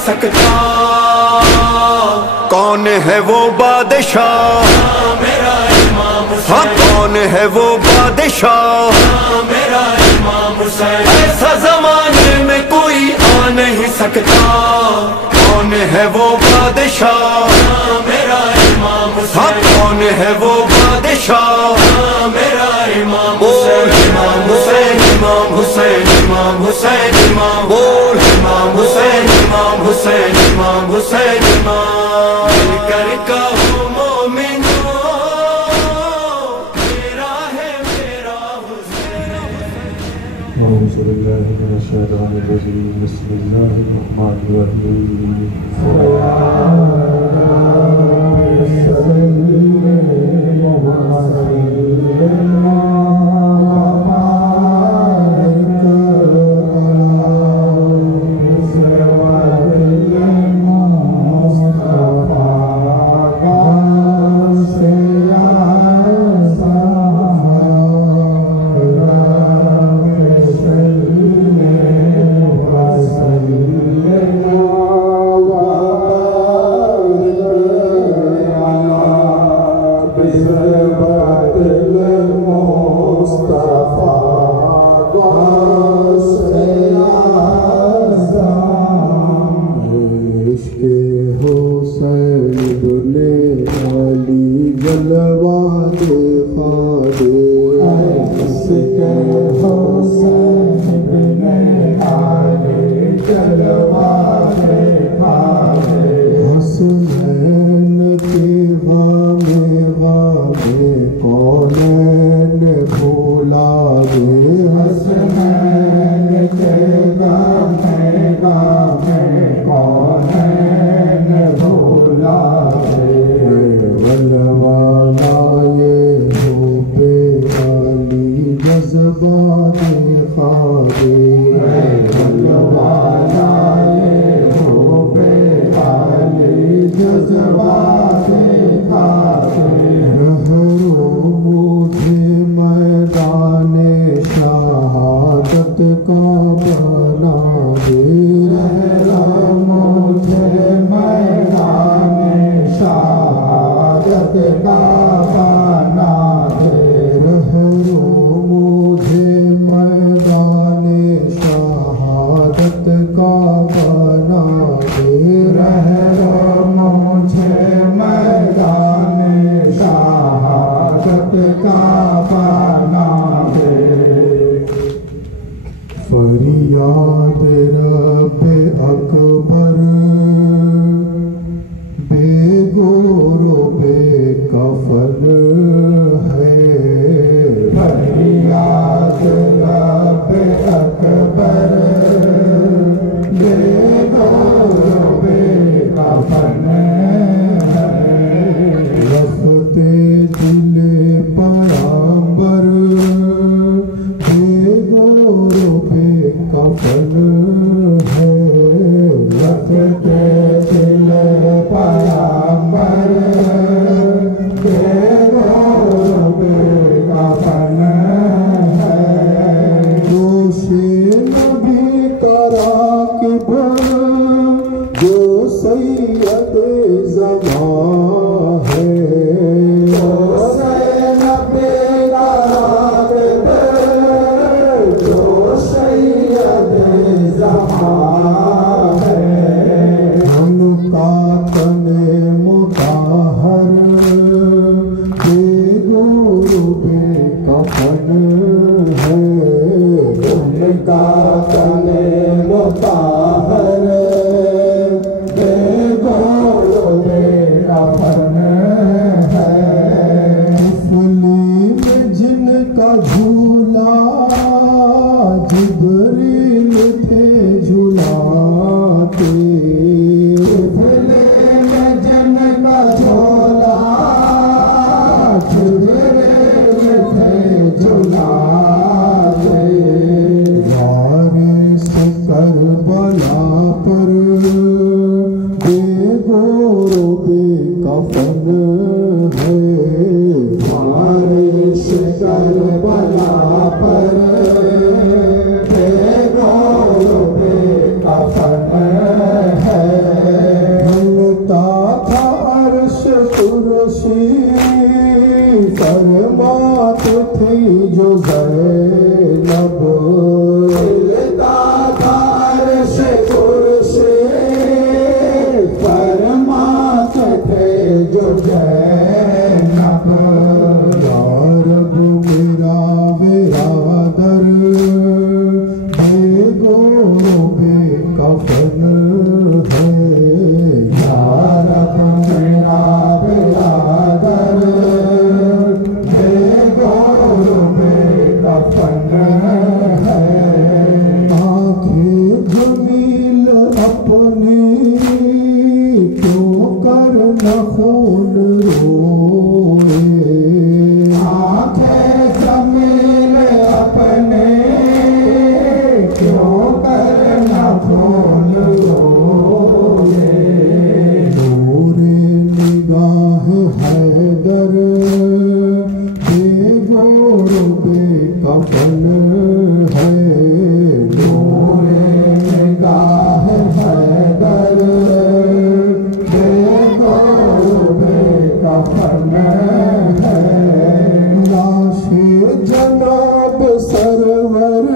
सकता। कौन है वो बादशाह मेरा इमाम हुसैन, हाँ कौन है वो बादशाह मेरा इमाम हुसैन, ऐसा जमाने में कोई आ नहीं सकता। कौन है वो बादशाह मेरा इमाम हुसैन, हाँ कौन है वो बादशाह मेरा इमाम हुसैन। इमाम हुसैन इमाम हुसैन इमाम हुसैन इमाम बोल इमाम हुसैन इमाम हुसैन इमाम हुसैन इमाम। मिलकर कहो मोमिनो मेरा है मेरा हुसैन। औज़ु बिल्लाहि मिनश शैतानिर रजीम। बिस्मिल्लाहिर रहमानिर रहीम। है कफन है। या रब मेरा बिरादर बेगौर बेकफन है। आँखें जमील अपनी क्यों कर न खून रोए। आँखें जमील अपने क्यों कर न खून रोए। नूरे निगाह हैदर बेगौर बेकफन है। नूरे निगाह हैदर बेकफन है। लाशे जनाब सरवर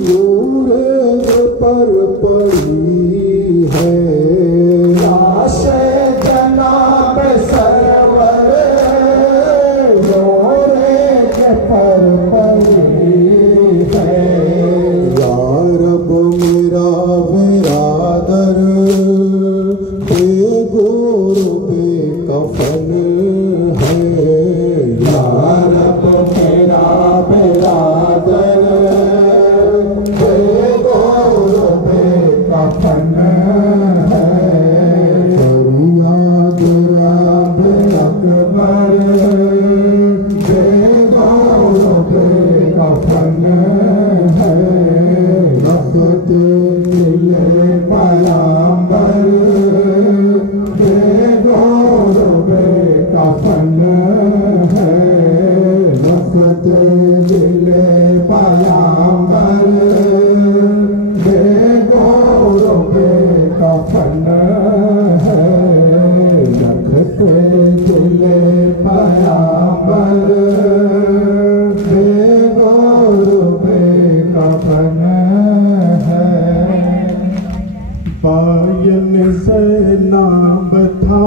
नूरे पर पड़ी है। लाशे जनाब सरवर नूरे पर पड़ी है। या रब मेरा बिरादर बेगौर बेकफन है। या रब मेरा बिरादर बेगौर बेकफन है। फरियाद रब अकबर बेगौर बेकफन है। नखत दिल पयाम्बर बेगौर बेकफन है। नखत दिल पयाम्बर बेगौर बेकफन है। नखत दिल पयाम्बर बेगौर बेकफन है। बायन ज़ैनब था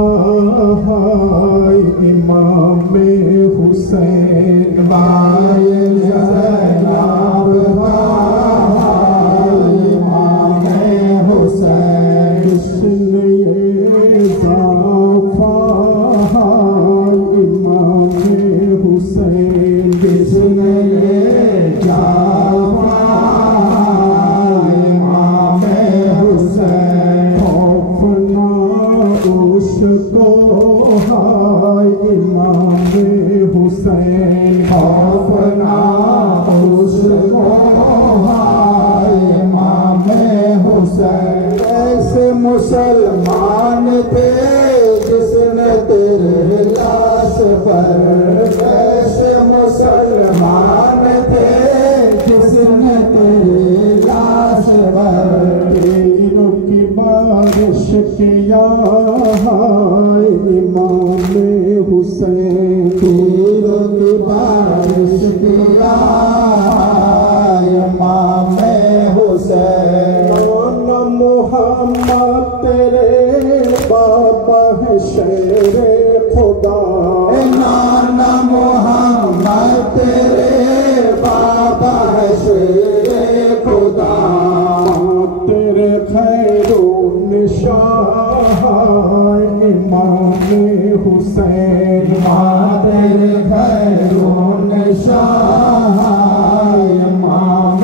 हाय इमाम हुसैन। बायन ज़ैनब था हाय इमाम हुसैन। किसने ये ज़ाफ़ा हाय इमाम हुसैन। किसने ये ज़ाफ़ा हाय इमाम हुसैन। खौफना उसको हाय इमाम हुसैन। खौफना उसको हाय इमाम हुसैन। ऐसे मुसलमान थे जिसने तेरे लाश पर। ऐसे मुसलमान थे जिसने तेरे लाश पर। तीरों की बारिश किया हाय इमाम हुसैन। तीरों की बारिश किया हाय इमाम हुसैन। नाना मोहम्मद तेरे बाबा है शेरे खुदा। नाना मोहम्मद तेरे बाबा है शेरे खुदा। तेरे खैरो निशाह इमाम हुसैन। तेरे खैरो निशाह इमाम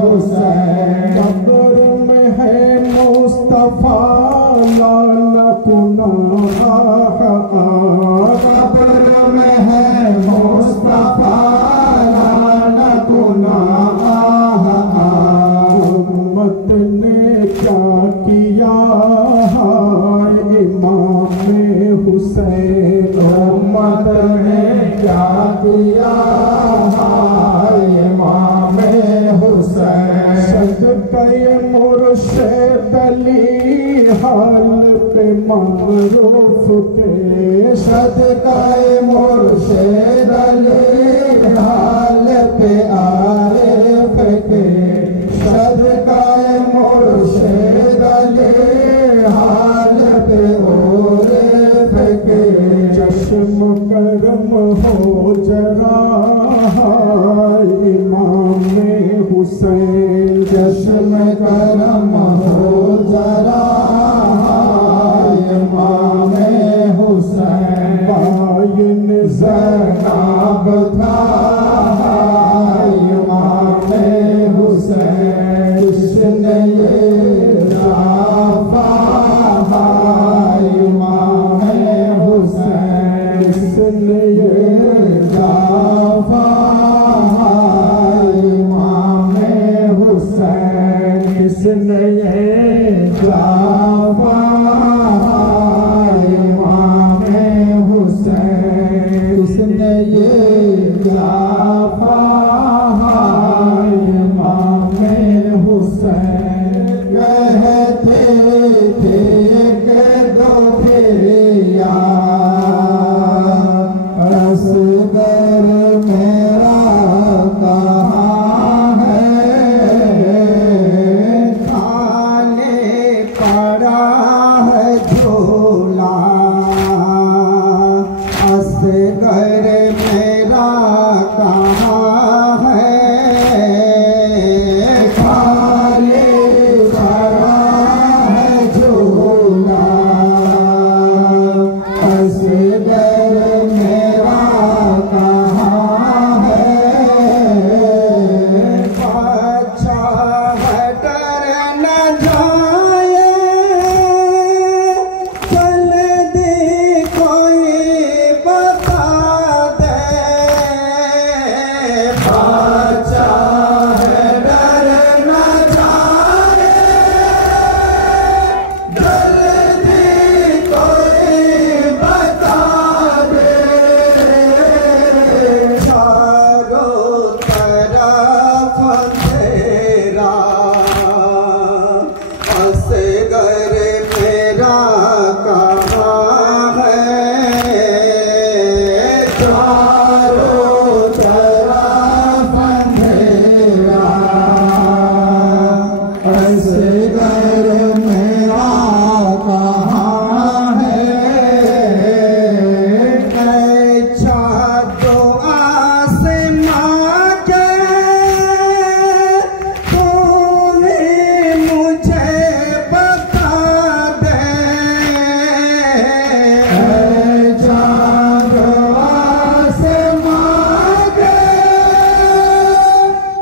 हुसैन। कब्र में है मुस्तफा लाला कुनाह। कब्र में है मुस्तफा लाला कुनाह। उम्मत ने क्या किया हाय इमाम हुसैन। उम्मत ने क्या किया हाय इमाम हुसैन। सदक़े मुर्शिद अली हाल पे मारूफ के। सदक़े मुर्शिद अली हाल पे आरिफ के। सदक़े मुर्शिद अली हाल पे आरिफ के। चश्म करम हो जरा हाय इमाम हुसैन। चश्म करम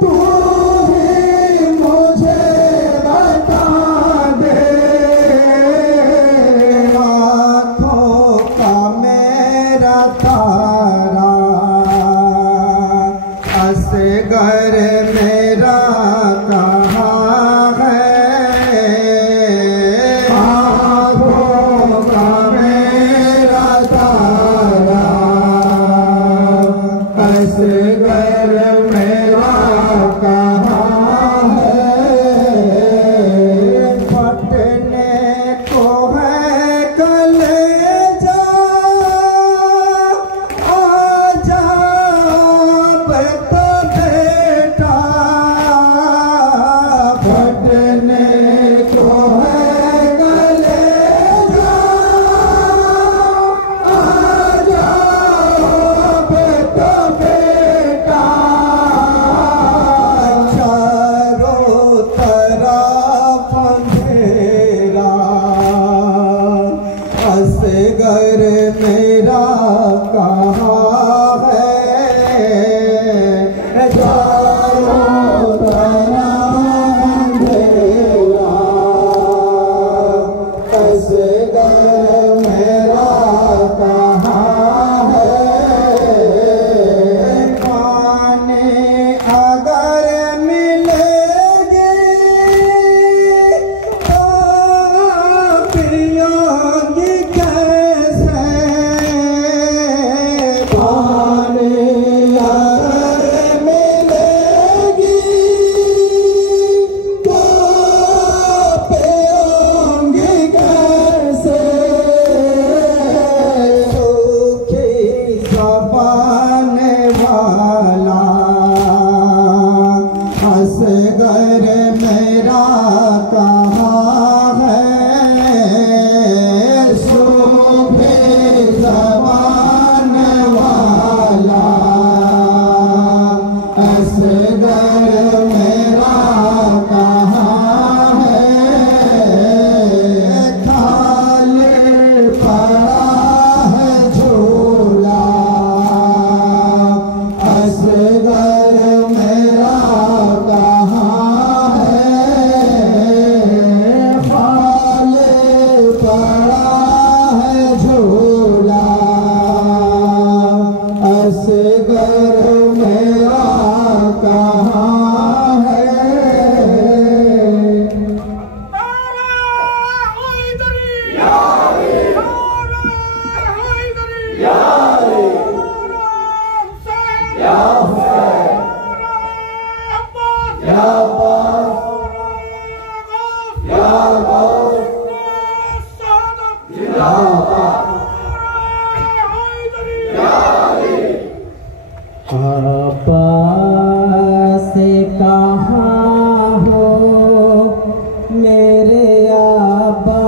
तू ही मुझे बता आबा से कहाँ हो मेरे आबा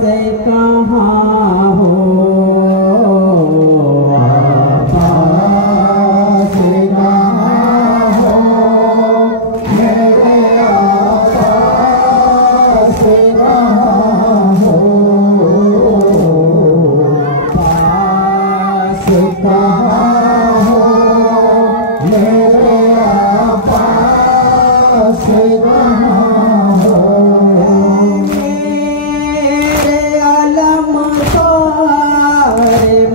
से कहाँ हो आबा से कहाँ हो मेरे आबा से कहाँ हो आबा से कहाँ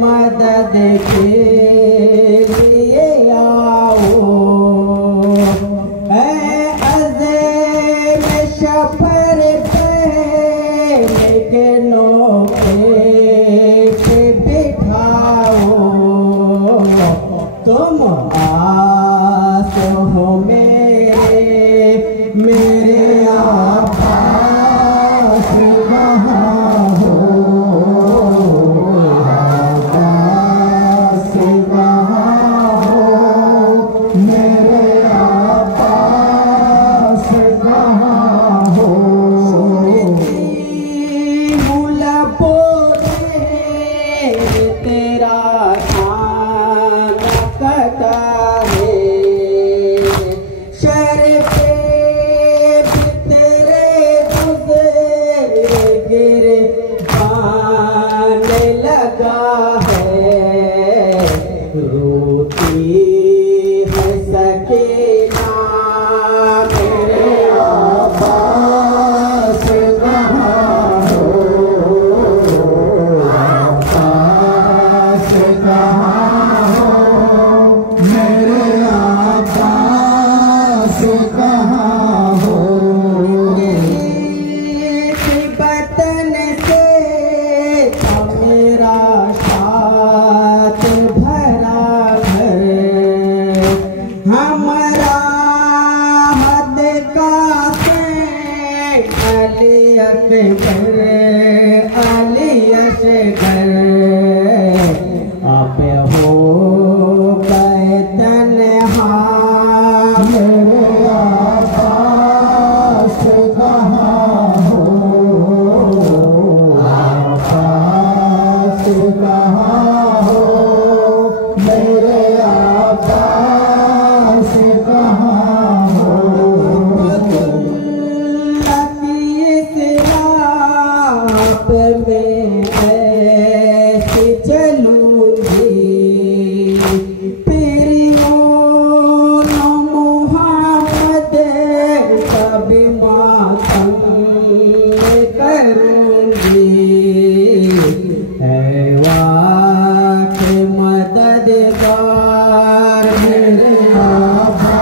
मदद के लिए आओ अज़ीम शफर के नोके पे बिठाओ तुम आस हो मेरे आबा से कहाँ हो आप हो गए तन्हा मेरे आबा से कहाँ हो आबा से कहाँ हो मेरे आबा से कहाँ हो में ऐसे चलूंगी मोहम्मद कभी मातम करूंगी के मददगार मेरे आबा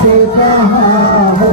से कहाँ हो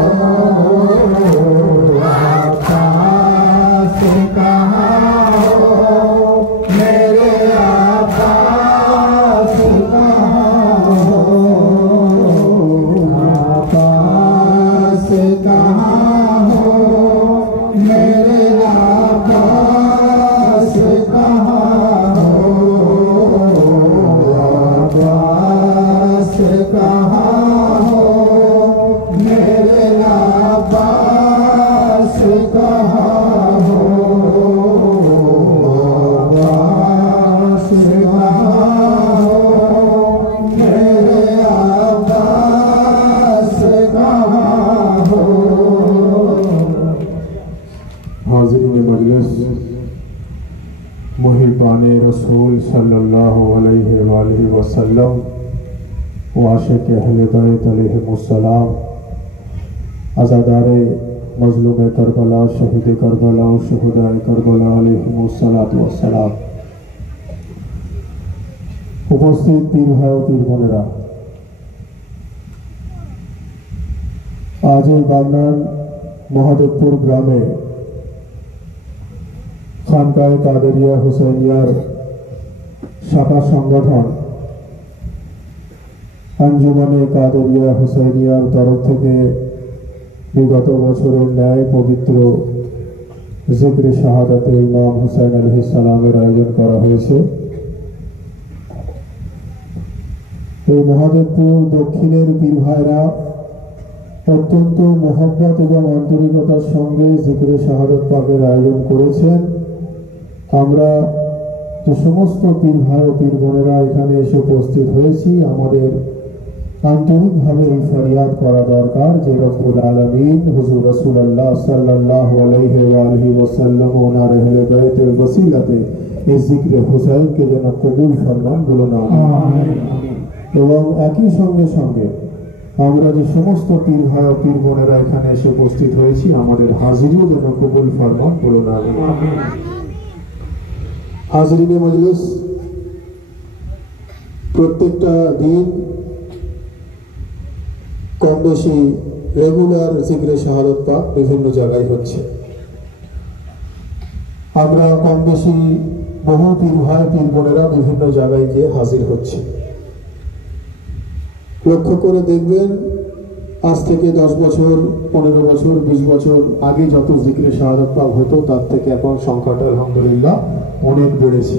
मुहिबाने रसूल सल्लल्लाहु अलैहि वसल्लम व आशिक अहले बैत अलैहिमुस्सलाम अज़ादारे मज़लूम करबला शहीद करबला और शुहदाए करबला अलैहिमुस्सलातु वस्सलाम उपस्थित पीर भाई पीर बोनेरा आज এই বাগনান মহাদেবপুর গ্রামে खानकाए कादरिया हुसैनियार शाखा संगठन अंजुमने कादरिया हुसैनियार तरफ থেকে বিগত বছরের ন্যায় পবিত্র জিকরে শাহাদাতে ইমাম হুসাইন আলাইহিস সালামের আয়োজন করা হয়েছে। এই মহাদেবপুর দক্ষিণের পীর ভাইরা অত্যন্ত মোহব্বত এবং আন্তরিকতার সঙ্গে জিকরে শাহাদাত পাকের আয়োজন করেছেন। আমরা যে সমস্ত পীর ভাই ও পীর বোনেরা এখানে এসে উপস্থিত হয়েছি, আমাদের আন্তরিকভাবে এই ফরিয়াদ করা দরকার যে রব্বুল আলামিন হুজুর রাসূলুল্লাহ সাল্লাল্লাহু আলাইহি ওয়া আলিহি ওয়াসাল্লাম ওনার আহলে বাইতের ওসিলাতে এই জিকরে হুসাইনকে যেন কবুল ফরমান বলুন আমিন। এবং একই সঙ্গে সঙ্গে আমরা যে সমস্ত পীর ভাই ও পীর বোনেরা এখানে এসে উপস্থিত হয়েছি, আমাদের হাজিরিও যেন কবুল ফরমান বলুন আমিন। হাজিরিনে মজলিস, প্রত্যেকটা দিন কম বেশি রেগুলার জিকরে শাহাদাত পাক বিভিন্ন জায়গায় হচ্ছে। আমরা কম বেশি বহু পীর ভাই পীর বোনেরা বিভিন্ন জায়গায় গিয়ে হাজির হচ্ছে। লক্ষ্য করে দেখবেন, আজ থেকে 10 বছর 15 বছর 20 বছর আগে যত জিকরে শাহাদাত পাক হতো তার থেকে এখন সংখ্যাটা আলহামদুলিল্লাহ অনেক বেড়েছে।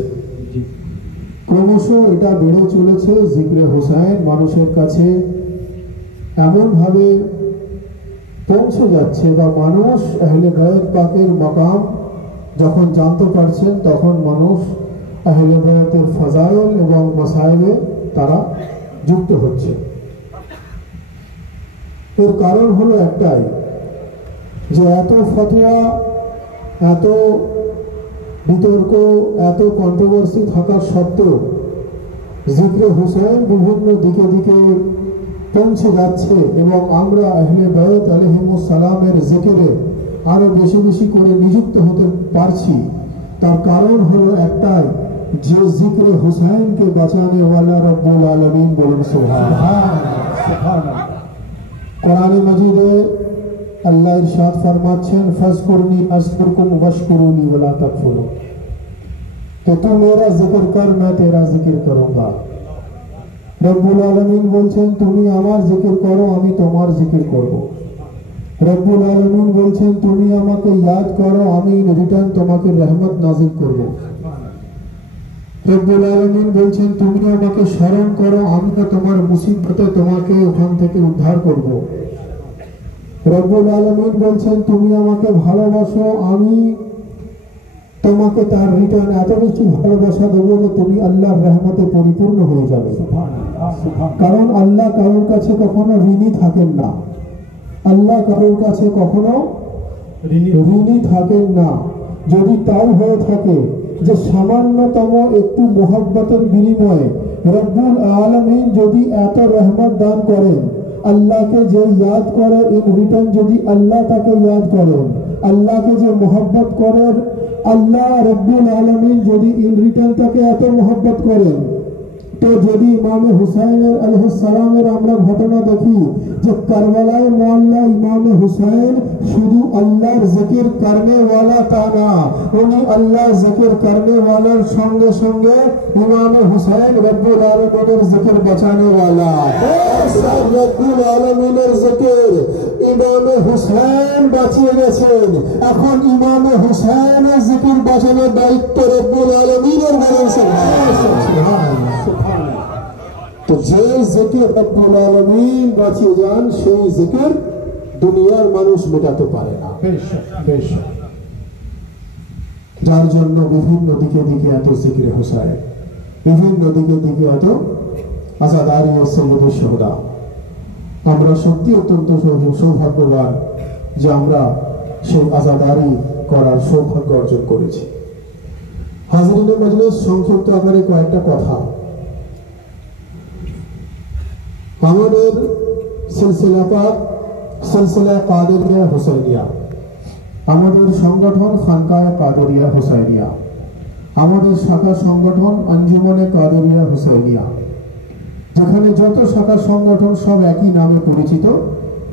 ক্রমশ এটা বেড়ে চলেছে। জিকরে হুসাইন মানুষের কাছে এমনভাবে পৌঁছে যাচ্ছে, বা মানুষ আহলে বায়ত পাকের মাকাম যখন জানতে পারছেন তখন মানুষ আহলে বায়তের ফাজাইল এবং মাসাইলে তারা যুক্ত হচ্ছে। এর কারণ হলো একটাই, যে এত ফতোয়া, এত বিতর্ক, এত কন্ট্রোভার্সি থাকা সত্ত্বেও জিকরে হুসাইন বিভিন্ন দিকে দিকে পৌঁছে যাচ্ছে এবং আমরা আহলে বায়ত আলাইহিমুস সালামের জিকিরে আরো বেশি বেশি করে নিযুক্ত হতে পারছি। তার কারণ হলো একটাই, যে জিকরে হুসাইনকে বাঁচানে ওয়ালা রব্বুল আলামিন বলুন সুবহানাল্লাহ। কোরআনে মাজিদে আল্লাহ ইরশাদ ফরমাচ্ছেন, ফাজকুরনি আযকুরকুম ওয়াশকুরুনি ওয়ালা তাকফুরুন। তো তুই মেরা জিকির কর, मैं तेरा जिक्र करूंगा। রব্বুল আলামিন বলছেন, তুমি আমার জিকির করো, আমি তোমার জিকির করব। রব্বুল আলামিন বলছেন, তুমি আমাকে ইয়াদ করো, আমি রিটার্ন তোমাকে রহমত নাজিল করব। রব্বুল আলামিন বলছেন, তুমি আমাকে স্মরণ করো, আমি তোমার মুসিবতে তোমাকে ওখান থেকে উদ্ধার করব। রব্বুল আলামিন বলছেন, তুমি আমাকে ভালোবাসো, আমি তোমাকে তার রিটার্ন এত বেশি ভালোবাসা দেবো যে তুমি আল্লাহর রহমতে পরিপূর্ণ হয়ে যাবে। কারণ আল্লাহ কারোর কাছে কখনো ঋণী থাকেন না। আল্লাহ কারোর কাছে কখনো ঋণী থাকেন না। যদি তাই হয়ে থাকে যে সামান্যতম একটু মোহাব্বতের বিনিময়ে রব্বুল আলামিন যদি এত রহমত দান করেন, আল্লাহকে যে ইয়াদ করে ইন রিটার্ন যদি আল্লাহ তাকে ইয়াদ করেন, আল্লাহকে যে মোহাব্বত করেন, আল্লাহ রব্বুল আলামিন যদি ইন রিটার্ন তাকে এত মোহাব্বত করেন, তো যদি ইমামে হুসাইনের আলাইহিস সালামের আমরা ঘটনা দেখি যে কারবালায় মোয়াল্লা ইমামে হুসাইন শুধু আল্লাহর জিকির করনে वाला তা না, উনি আল্লাহ জিকির করনে वालाর সঙ্গে সঙ্গে ইমামে হুসাইন রব্বুল আলামিনের জিকির বাঁচানে वाला। সব রব্বুল আলামিনের জিকির ইমামে হুসাইন বাঁচিয়ে গেছেন। এখন ইমামে হুসাইনের জিকির বাঁচানোর দায়িত্ব রব্বুল আলামিনের। বলেন সুবহানাল্লাহ। তো যে জিকির রব্বুল আলামিন বাঁচিয়ে যান, সেই জিকির দুনিয়ার মানুষ মেটাতে পারে না। যার জন্য বিভিন্ন দিকে দিকে এত জিকির হুসাইন, বিভিন্ন দিকে দিকে এত আজাদারি ও সৈয়দুল শুহাদা। আমরা সত্যি অত্যন্ত সৌভাগ্যবান যে আমরা সেই আজাদারি করার সৌভাগ্য অর্জন করেছি। হাজিরিনে মজলিস, সংক্ষিপ্ত আকারে কয়েকটা কথা। আমাদের সিলসিলা পাক সিলসিলা কাদেরিয়া হুসাইনিয়া, আমাদের সংগঠন খানকায়ে কাদেরিয়া হুসাইনিয়া, আমাদের শাখা সংগঠন আঞ্জুমানে কাদেরিয়া হুসাইনিয়া। যেখানে যত শাখা সংগঠন সব একই নামে পরিচিত,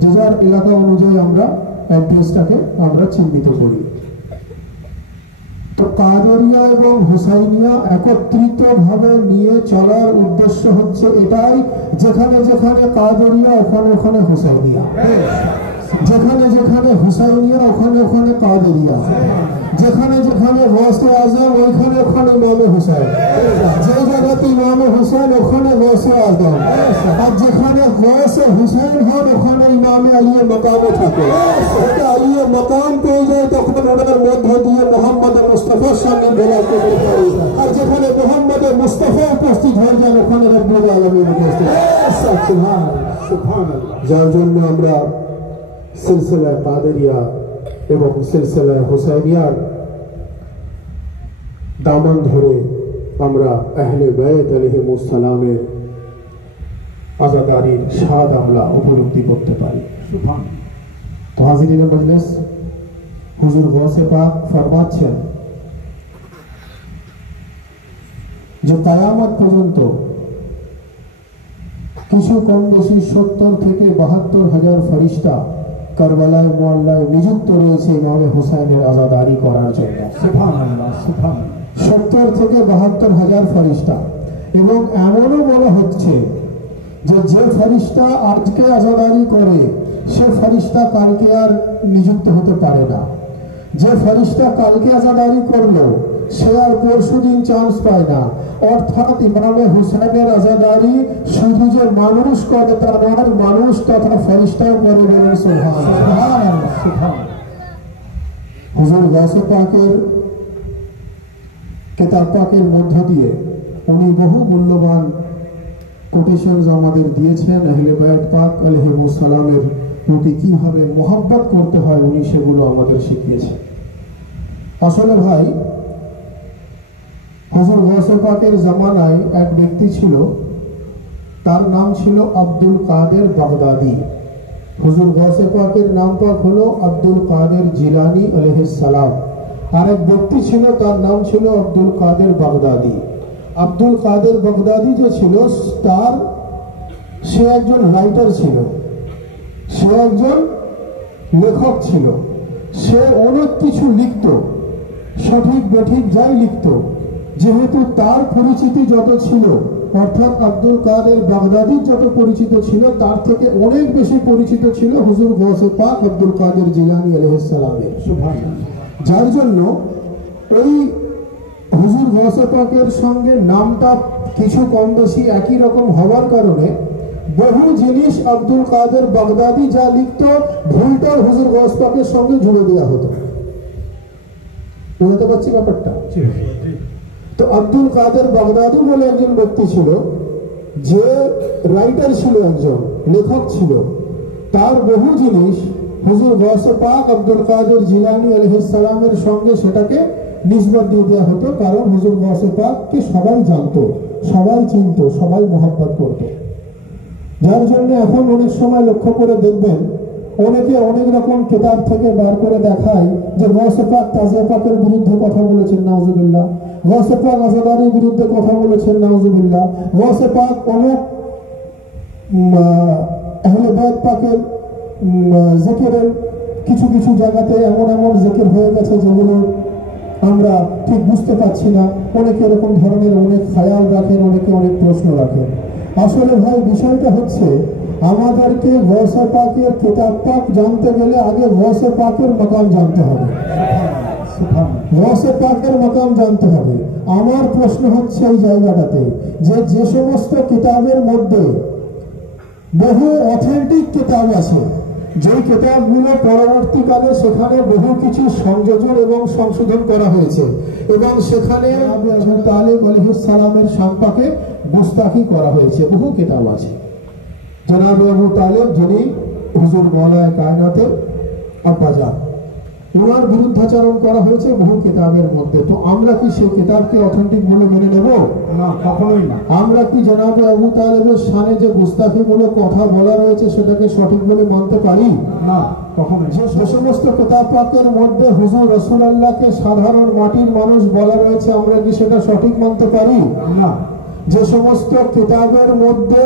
যে যার এলাকা অনুযায়ী আমরা অ্যাড্রেসটাকে আমরা চিহ্নিত করি। তো কাদেরিয়া এবং হুসাইনিয়া একত্রিত ভাবে নিয়ে চলার উদ্দেশ্য হচ্ছে এটাই, যেখানে যেখানে কাদেরিয়া ওখানে ওখানে হুসাইনিয়া। যেখানে যেখানে হুসাইনিয়া ওখানে ওখানে কাদেরিয়া, যেখানে যেখানে গৌসে আজম ওইখানে ওখানে ইমামে হুসাইন, যে জায়গাতে ইমামে হুসাইন ওখানে গৌসে আজম, আর যেখানে গৌসে হুসাইন হন ওখানে ইমামে আলিয়ে মাকামও থাকে। ওটা আলিয়ে মাকাম পেয়ে যায় তখন ওনার মধ্য দিয়ে মোহাম্মদ মুস্তাফার সামনে বেলা করতে পারে, আর যেখানে মোহাম্মদ মুস্তাফা উপস্থিত হয়ে যায় ওখানে রব্বুল আলামিন উপস্থিত। যার জন্য আমরা সিলসিলা কাদেরিয়া এবং সিলসিলা হুসাইনিয়ার দামান ধরে আমরা আহলে বাইত আলাইহিমুস সালামের আযাদারির স্বাদ আমরা উপলব্ধি করতে পারি। তো হাজিরিন মজলিস, হুজুর গৌসে পাক ফরমাচ্ছেন যে কিয়ামত পর্যন্ত কিছু কম বেশি 70 থেকে 72,000 ফেরেশতা কারবালায় মোয়াল্লায় নিযুক্ত রয়েছে ইমামে হুসাইনের আযাদারি করার জন্য। সুবহানাল্লাহ, সুবহানাল্লাহ। 70 থেকে 72,000 ফেরেশতা। এবং এমনও বলা হচ্ছে যে যে ফেরেশতা আজকে আযাদারি করে সে ফেরেশতা কালকে আর নিযুক্ত হতে পারে না। যে ফেরেশতা কালকে আযাদারি করলো সে আর পরশুদিন চান্স পায় না। অর্থাৎ ইমামে হুসাইনের আযাদারি শুধু যে মানুষ করে তা নয়, মানুষ তথা ফেরেশতাও করে। বলেন সুবহানাল্লাহ, সুবহানাল্লাহ। হুজুর গৌসে পাকের কিতাব পাকের মধ্য দিয়ে উনি বহু মূল্যবান কোটেশনস আমাদের দিয়েছেন। আহলে বাইত পাক আলাইহিমুস সালামের প্রতি কিভাবে মোহাব্বত করতে হয় উনি সেগুলো আমাদের শিখিয়েছেন। আসলে ভাই, হুজুর গৌসে পাকের জামানায় এক ব্যক্তি ছিল, তার নাম ছিল আব্দুল কাদের বাগদাদি। হুজুর গৌসে পাকের নাম পাক হলো আব্দুল কাদের জিলানী আলাইহিস সালাম। আর এক ব্যক্তি ছিল, তার নাম ছিল আব্দুল কাদের বাগদাদি। আব্দুল কাদের বাগদাদি যে ছিল সে একজন রাইটার ছিল, সে একজন লেখক ছিল। সে অনেক কিছু লিখত, সঠিক বেঠিক যাই লিখত। যেহেতু তার পরিচিতি যত ছিল, অর্থাৎ আব্দুল কাদের বাগদাদির যত পরিচিত ছিল তার থেকে অনেক বেশি পরিচিত ছিল হুজুর গৌসে পাক আব্দুল কাদের জিলানী আলাইহিস সালামের। যার জন্য এই হুজুর গৌসে পাকের সঙ্গে নামটা কিছু কম বেশি একই রকম হওয়ার কারণে বহু জিনিস আব্দুল কাদের বাগদাদি যা লিখত ভুলটা হুজুর গৌসে পাকের সঙ্গে জুড়ে দেওয়া হতো। বুঝতে পারছি ব্যাপারটা? তো আব্দুল কাদের বাগদাদি বলে একজন ব্যক্তি ছিল, যে রাইটার ছিল, একজন লেখক ছিল। তার বহু জিনিস হুজুর গৌসে পাক আব্দুল কাদের জিলানী আলাইহিস সালামের সঙ্গে সেটাকে নিসবত দিয়ে দেওয়া হতো, কারণ হুজুর গৌসে পাককে সবাই জানতো, সবাই চিনতো, সবাই মোহাব্বত করতো। যার জন্য এখন অনেক সময় লক্ষ্য করে দেখবেন অনেকে অনেক রকম কিতাব থেকে বার করে দেখায় যে গৌসে পাক তাজা পাকের বিরুদ্ধে কথা বলেছেন, নাউজুবিল্লাহ। গৌসে পাক আযাদারির বিরুদ্ধে কথা বলেছেন, নাউজুবিল্লাহ। গৌসে পাক অনেক আহলে বাইত পাকের জিকিরের কিছু কিছু জায়গাতে এমন এমন জিকির হয়ে গেছে যেগুলো আমরা ঠিক বুঝতে পারছি না। অনেকে এরকম ধরনের অনেক খেয়াল রাখেন, অনেকে অনেক প্রশ্ন রাখেন। আসলে ভাই বিষয়টা হচ্ছে, আমাদেরকে গৌসে পাকের কিতাব পাক জানতে গেলে আগে গৌসে পাকের মাকাম জানতে হবে, গৌসে পাকের মাকাম জানতে হবে। আমার প্রশ্ন হচ্ছে এই জায়গাটাতে যে সমস্ত কিতাবের মধ্যে বহু অথেন্টিক কিতাব আছে, যে কিতাবগুলো পরবর্তীকালে সেখানে বহু কিছু সংযোজন এবং সংশোধন করা হয়েছে এবং সেখানে আবু তালেব আলাইহিস সালামের সম্পর্কে গুস্তাখি করা হয়েছে, বহু কিতাব আছে। জনাব আবু তালেব যিনি হুজুর মাওলানা কায়নাতের আব্বাজান, ওনার বিরুদ্ধাচরণ করা হয়েছে বহু কিতাবের মধ্যে। তো আমরা কি সেই কিতাবকে অথেন্টিক বলে মেনে নেব? না, কখনোই না। আমরা কি জনাব আবু তালেবের শানে যে গুস্তাখিমূলক কথা বলা রয়েছে সেটাকে সঠিক বলে মানতে পারি? না, কখনোই। যে সমস্ত কিতাব পাকের মধ্যে হুজুর রাসূলুল্লাহকে সাধারণ মাটির মানুষ বলা রয়েছে, আমরা কি সেটা সঠিক মানতে পারি? না। যে সমস্ত কিতাবের মধ্যে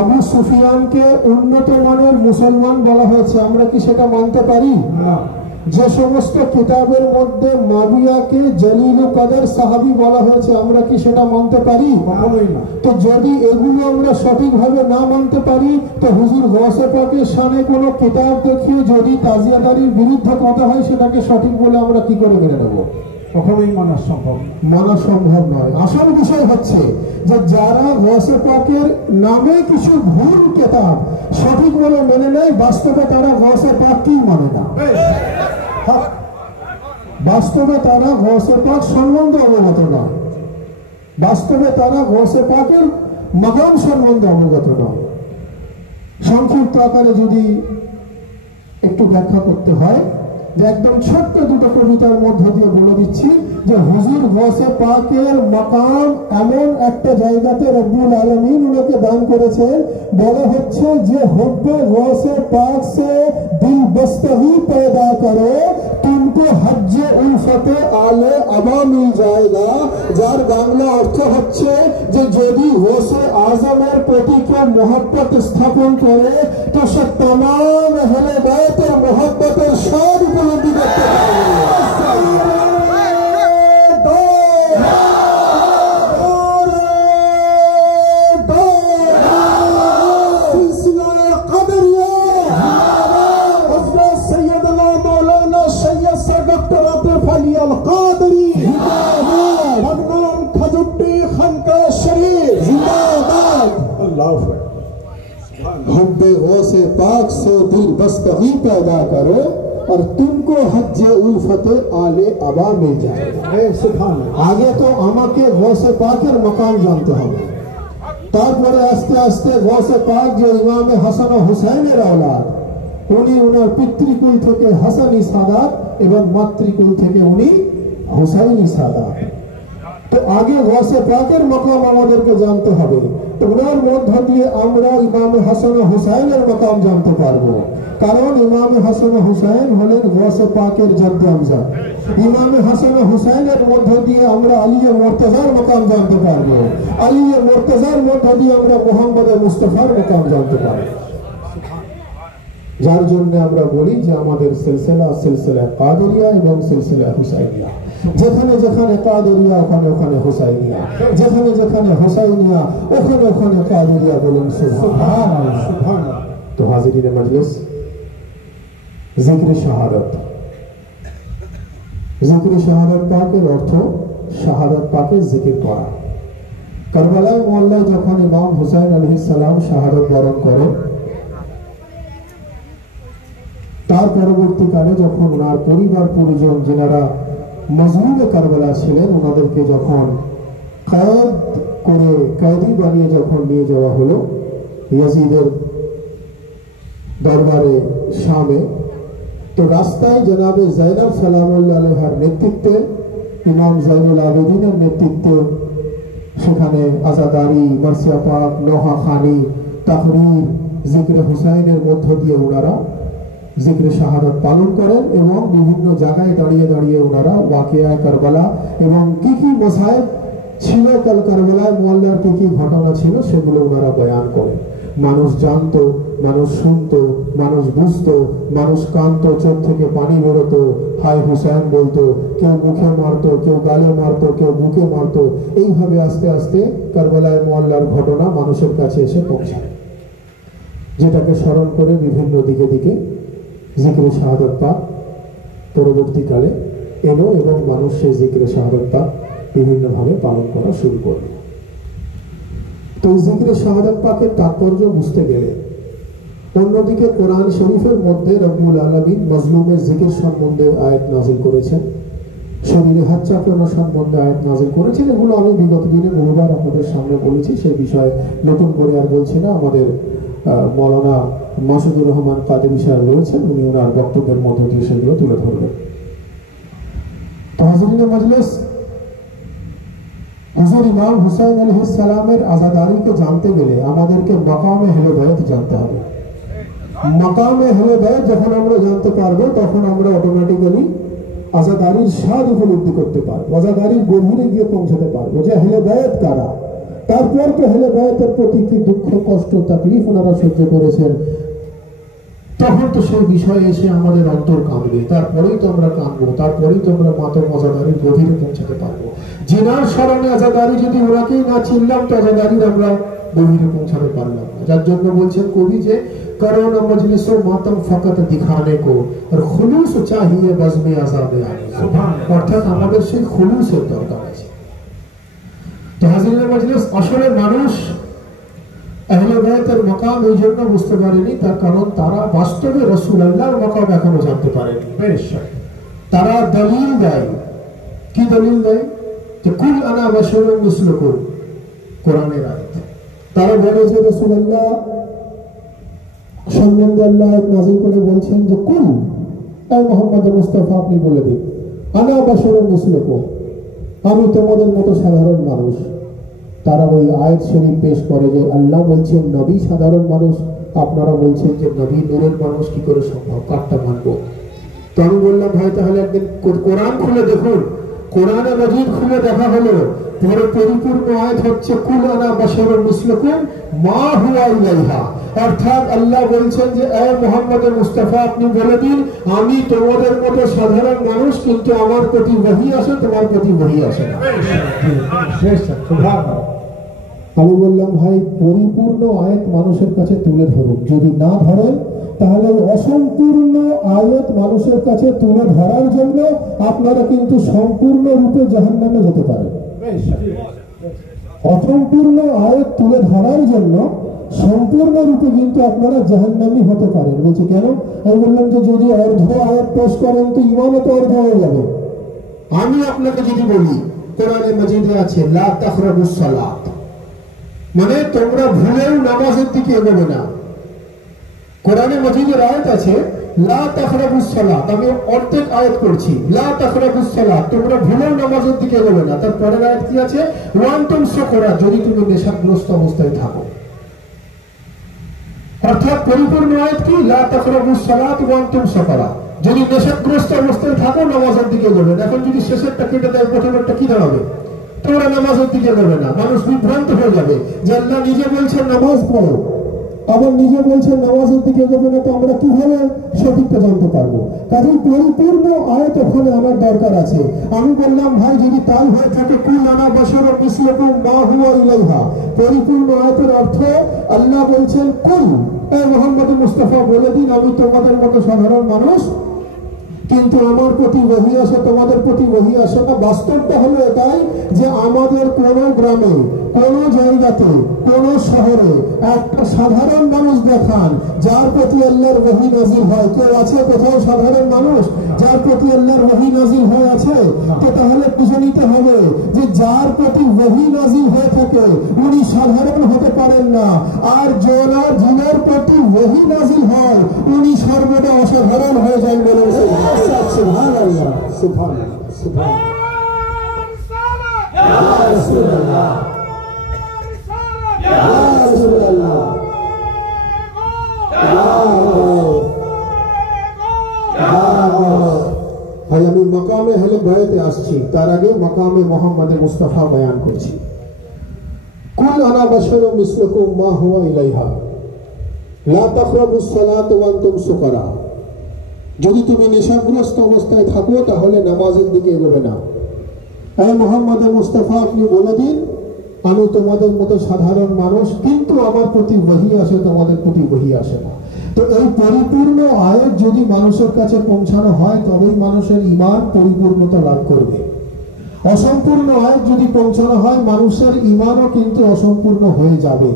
আবু সুফিয়ানকে উন্নত মানের মুসলমান বলা হয়েছে, আমরা কি সেটা মানতে পারি? না। যে সমস্ত কিতাবের মধ্যে মাবিয়াকে জলিল কদর সাহাবী বলা হয়েছে, আমরা কি সেটা মানতে পারি? তো যদি এগুলো আমরা সঠিকভাবে না মানতে পারি, তো হুজুর গৌসে পাকের শানে কোনো কিতাব দেখিয়ে যদি তাজিয়াদারির বিরুদ্ধে কথা হয়, সেটাকে সঠিক বলে আমরা কি করে মেনে নেব? কখনোই মানা সম্ভব নয়। আসল বিষয় হচ্ছে যে যারা গৌসে পাকের নামে কিছু ভুল কিতাব সঠিক বলে মেনে নেয়, বাস্তবে তারা গৌসে পাককেই মানে না। বাস্তবে তারা গৌসে পাক সম্বন্ধে অবগত নয়, বাস্তবে তারা গৌসে পাকের মাকাম সম্বন্ধে অবগত নয়। সংক্ষিপ্ত আকারে যদি একটু ব্যাখ্যা করতে হয়, যে একদম ছোট্ট দুটো কবিতার মধ্য দিয়ে বলে দিচ্ছি যে হুজুর গৌসে পাকের মাকাম এমন একটা জায়গাতে রব্বুল আলামিন উনাকে দান করেছেন, বলা হচ্ছে যে হুব্বে গৌসে পাক সে দিল বস্তহি पैदा करो तुमको हज्जे उल्फते आले अबा मिल जाएगा। যার বাংলা অর্থ হচ্ছে যে যদি গৌসে আজমের প্রতি কেউ মোহাব্বত স্থাপন করে, তো সে तमाम अहले बैतेর মোহাব্বতের স্বাদ উপলব্ধি করতে পারবে। हुब्बे गौसे पाक से दिल बस्तगी पैदा करो और तुमको हज्जे उल्फते आले अबा मिल जाएगा। आगे तो আমাকে গৌসে পাকের মাকাম জানতে হবে, তারপরে আস্তে আস্তে গৌসে পাক যে ইমামে হাসান ও হুসাইনের औलाद, উনি ওনার পিতৃকুল থেকে হাসানি সাদাত এবং মাতৃকুল থেকে উনি হুসাইনি সাদাত। তো আগে গৌসে পাকের মাকাম আমাদেরকে জানতে হবে, তো ওনার মধ্য দিয়ে আমরা ইমামে হাসান ও হুসাইনের মাকাম জানতে পারবো। কারণ ইমামে হাসান ও হুসাইন হলেন গৌসে পাকের জাদ্দ আমজাদ। ইমামে হাসান ও হুসাইনের মধ্য দিয়ে আমরা আলিয়ে মুর্তজার মাকাম জানতে পারবো। আলিয়ে মুর্তজার মধ্য দিয়ে আমরা মুহাম্মদ মুস্তাফার মাকাম জানতে পারবো। যার জন্য আমরা বলি যে আমাদের সিলসিলা কাদেরিয়া এবং সিলসিলা হুসাইনিয়া। যেখানে যেখানে কাদেরিয়া ওখানে ওখানে হুসাইনিয়া, যেখানে যেখানে হুসাইনিয়া ওখানে ওখানে কাদেরিয়া। বলুন সুবহানাল্লাহ। তো হাজিরিনে মজলিস, জিক্রে শাহাদাত। জিক্রে শাহাদাত পাকের অর্থ শাহাদাত পাকের জিকির করা। কারবালায় মহল্লায় যখন ইমাম হুসাইন আলাইহিস সালাম শাহাদাত বরণ করেন, তার পরবর্তীকালে যখন ওনার পরিবার পরিজন যারা মজলুমে কারবালা ছিলেন, ওনাদেরকে যখন কয়েদ করে কয়েদি বানিয়ে যখন নিয়ে যাওয়া হলো ইয়াজিদের দরবারে শামে, তো রাস্তায় জনাবে জাইনাব সালামুল্লাহ আলাইহার নেতৃত্বে, ইমাম জাইনুল আবেদিনের নেতৃত্বে সেখানে আজাদারি, মারসিয়া পাক, নোহা খানি, তাহরির, জিক্রে হুসাইনের মধ্য দিয়ে ওনারা জিক্রে শাহাদাত পালন করেন এবং বিভিন্ন জায়গায় দাঁড়িয়ে দাঁড়িয়ে ওনারা ওয়াকিয়া কারবালা এবং কি কি মসায়েব ছিল কারবালায় মহল্লার কি কি ঘটনা ছিল সেগুলো ওনারা বয়ান করেন। মানুষ জানতো, মানুষ শুনতো, মানুষ বুঝতো, মানুষ কাঁদতো, চোখ থেকে পানি বেরোতো, হায় হুসাইন বলতো, কেউ মুখে মারতো, কেউ গালে মারতো, কেউ বুকে মারতো। এইভাবে আস্তে আস্তে কারবালায় মহল্লার ঘটনা মানুষের কাছে এসে পৌঁছায়, যেটাকে স্মরণ করে বিভিন্ন দিকে দিকে জিক্রে শাহাদাত পাক পরবর্তীকালে এলো এবং মানুষ সেই জিক্রে শাহাদাত পাক বিভিন্নভাবে পালন করা শুরু করলো। তো জিক্রে শাহাদাত পাকের তাৎপর্য বুঝতে গেলে অন্যদিকে কোরআন শরীফের মধ্যে রব্বুল আলামিন মজলুমের জিকির সম্বন্ধে আয়াত নাযিল করেছেন, শরীরে হাত চাপানো সম্বন্ধে আয়াত নাযিল করেছেন। এগুলো আমি বিগত দিনে বহুবার আপনাদের সামনে বলেছি, সেই বিষয়ে নতুন করে আর বলছি না। আমাদের মৌলানা মাসুদুর রহমান কাদেরী সাহেব রয়েছেন, উনি ওনার বক্তব্যের মধ্য দিয়ে সেগুলো তুলে ধরবেন। তো হাজিরিনে মজলিস, হুজুর ইমাম হুসাইন আলাইহিস সালামের আজাদারিকে জানতে গেলে আমাদেরকে মাকামে আহলে বাইত জানতে হবে। মাকামে আহলে বাইত যখন আমরা জানতে পারবো, তখন আমরা অটোমেটিক্যালি আজাদারির স্বাদ উপলব্ধি করতে পারবো, আজাদারির গভীরে গিয়ে পৌঁছাতে পারবো যে আহলে বাইত কারা। তারপর তো আহলে বাইতের প্রতি কি দুঃখ, কষ্ট, তাকলিফ ওনারা সহ্য করেছেন, তখন তো সেই বিষয়ে এসে আমাদের অন্তর কাঁদবে, তারপরেই তো আমরা কাঁদবো, তারপরেই তো আমরা মাতম আজাদারির গভীরে পৌঁছাতে পারবো। জিনার স্মরণে আজাদারি যদি ওনাকেই না চিনলাম তো আজাদারির আমরা গভীরে পৌঁছাতে পারলাম না। যার জন্য বলছেন কবি যে করোন মজলিসো মাতম ফকত দিখানে কো আর খুলুস চাহিয়ে বজমে আজাদে আনে, অর্থাৎ আমাদের সেই খুলুসের দরকার আছে। তো হাজির মজলিস আসলে মানুষ আহলে বায়তের মাকাম এই জন্য বুঝতে পারেনি, তার কারণ তারা বাস্তবে রাসূলুল্লাহর মাকাম এখনো জানতে পারেনি। তারা দলিল দেয়, কি দলিল দেয়? যে কুল আনা বাশারুম মিসলুকুম, কোরআনের আয়াত। তারা বলে যে রাসূলুল্লাহ সম্বন্ধে আল্লাহ নাযিল করে বলছেন যে কুল, এই মুহাম্মদ মুস্তাফা আপনি বলে দিন, আনা বাশারুম মিসলুকুম, আমি তোমাদের মতো সাধারণ মানুষ। তারা ওই আয়াত শরীফ পেশ করে যে আল্লাহ বলছেন নবী সাধারণ মানুষ, আপনারা বলছেন যে নবী নূরের মানুষ, কি করে সম্ভব, কারটা মানবো? তো আমি বললাম ভাই তাহলে একদিন কোরআন খুলে দেখুন। কোরআনে মাজিদ খুলে দেখা হলো, পরে পরিপূর্ণ আয়াত হচ্ছে কুল আনা বাশারুম মিসলুকুম মা হুয়া ইলাইহা, অর্থাৎ আল্লাহ বলছেন যে এ মুহাম্মদ মুস্তাফা আপনি বলে দিন আমি তোমাদের মতো সাধারণ মানুষ, কিন্তু আমার প্রতি ওহী আসে, তোমার প্রতি ওহী আসে না। আমি বললাম ভাই পরিপূর্ণ আয়াত মানুষের কাছে তুলে ধরুন, যদি না ধরেন তাহলে অসম্পূর্ণ আয়াত মানুষের কাছে তুলে ধরার জন্য আপনারা কিন্তু সম্পূর্ণ রূপে জাহান্নামে যেতে পারেন। অসম্পূর্ণ আয়াত তুলে ধরার জন্য সম্পূর্ণ রূপে কিন্তু আপনারা জাহান্নামী হতে পারেন। বলছে কেন? আমি বললাম যে যদি অর্ধ আয়াত পেশ করেন তো ইমানও তো অর্ধ হয়ে যাবে। আমি আপনাকে যদি বলি কোরআনে মাজিদে আছে লা তাকরাবুস সালাত, মানে তোমরা ভুলেও নামাজের দিকে এগোবে না। কোরআনে মাজিদের আয়াত আছে লা তাকরাবুস সালাত, আমি অর্ধেক আয়াত করছি, লা তাকরাবুস সালাত, তোমরা ভুলেও নামাজের দিকে এগোবে না। তারপরের আয়াত কি আছে? ওয়ান্তুম সুকরা, যদি তুমি নেশাগ্রস্ত অবস্থায় থাকো। অর্থাৎ পরিপূর্ণ আয়াত কি? লা তাকরাবুস সালাত ওয়ান্তুম সুকরা, যদি নেশাগ্রস্ত অবস্থায় থাকো নামাজের দিকে এগোবে না। এখন যদি শেষেরটা কেটে দেয় প্রথমেরটা কি দাঁড়াবে? তোমরা নামাজের দিকে এগোবে না। মানুষ বিভ্রান্ত হয়ে যাবে যে আল্লাহ নিজে বলছেন নামাজ পড়ো, আবার নিজে বলছেন নামাজের দিকে এগোবে না, তো আমরা কিভাবে সঠিকটা জানতে পারবো? কাজেই পরিপূর্ণ আয়াত ওখানে আমার দরকার আছে। আমি বললাম ভাই যদি তাই হয়ে থাকে কুল আনা বাশারুম মিসলুকুম মা হুয়া ইলাইহা, পরিপূর্ণ আয়াতের অর্থ আল্লাহ বলছেন কুল, এ মুহাম্মদ মুস্তাফা বলে দিন আমি তোমাদের মতো সাধারণ মানুষ, কিন্তু আমার প্রতি ওহী আসে, তোমাদের প্রতি ওহী আসে না। বাস্তবটা হলো এটাই যে আমাদের কোন গ্রামে, কোন জায়গাতে, কোন শহরে একটা সাধারণ মানুষ দেখান যার প্রতি আল্লাহর ওহী নাজিল হয়। কেউ আছে কোথাও সাধারণ মানুষ যার প্রতি আল্লাহর ওহী নাজিল হয়ে আছে? তো তাহলে বুঝে নিতে হবে যে যার প্রতি ওহী নাজিল হয়ে থাকে উনি সাধারণ হতে পারেন না, আর যার প্রতি ওহী নাজিল হয় উনি সর্বদা অসাধারণ হয়ে যান। বলে সুবহানাল্লাহ, সুবহানাল্লাহ, সুবহানাল্লাহ। ইয়া রাসূলুল্লাহ, ইয়া রাসূলুল্লাহ, ভাই আমি মাকামে আহলে বায়তে আসছি, তার আগে মাকামে মুহাম্মদ মুস্তাফা বয়ান করছি। কুল আনা বাশারুম মিসলুকুম মা হুয়া ইলাইহা লা তাকরাবুস সালাত ওয়া আনতুম সুকারা, যদি তুমি নেশাগ্রস্ত অবস্থায় থাকো তাহলে নামাজের দিকে এগোবে না। এই মুহাম্মদ মুস্তাফা আপনি বলে দিন আমি তোমাদের মতো সাধারণ মানুষ, কিন্তু আমার প্রতি ওহী আসে, তোমাদের প্রতি ওহী আসে না। তো এই পরিপূর্ণ আয়াত যদি মানুষের কাছে পৌঁছানো হয় তবেই মানুষের ঈমান পরিপূর্ণতা লাভ করবে। অসম্পূর্ণ আয়াত যদি পৌঁছানো হয় মানুষের ঈমানও কিন্তু অসম্পূর্ণ হয়ে যাবে।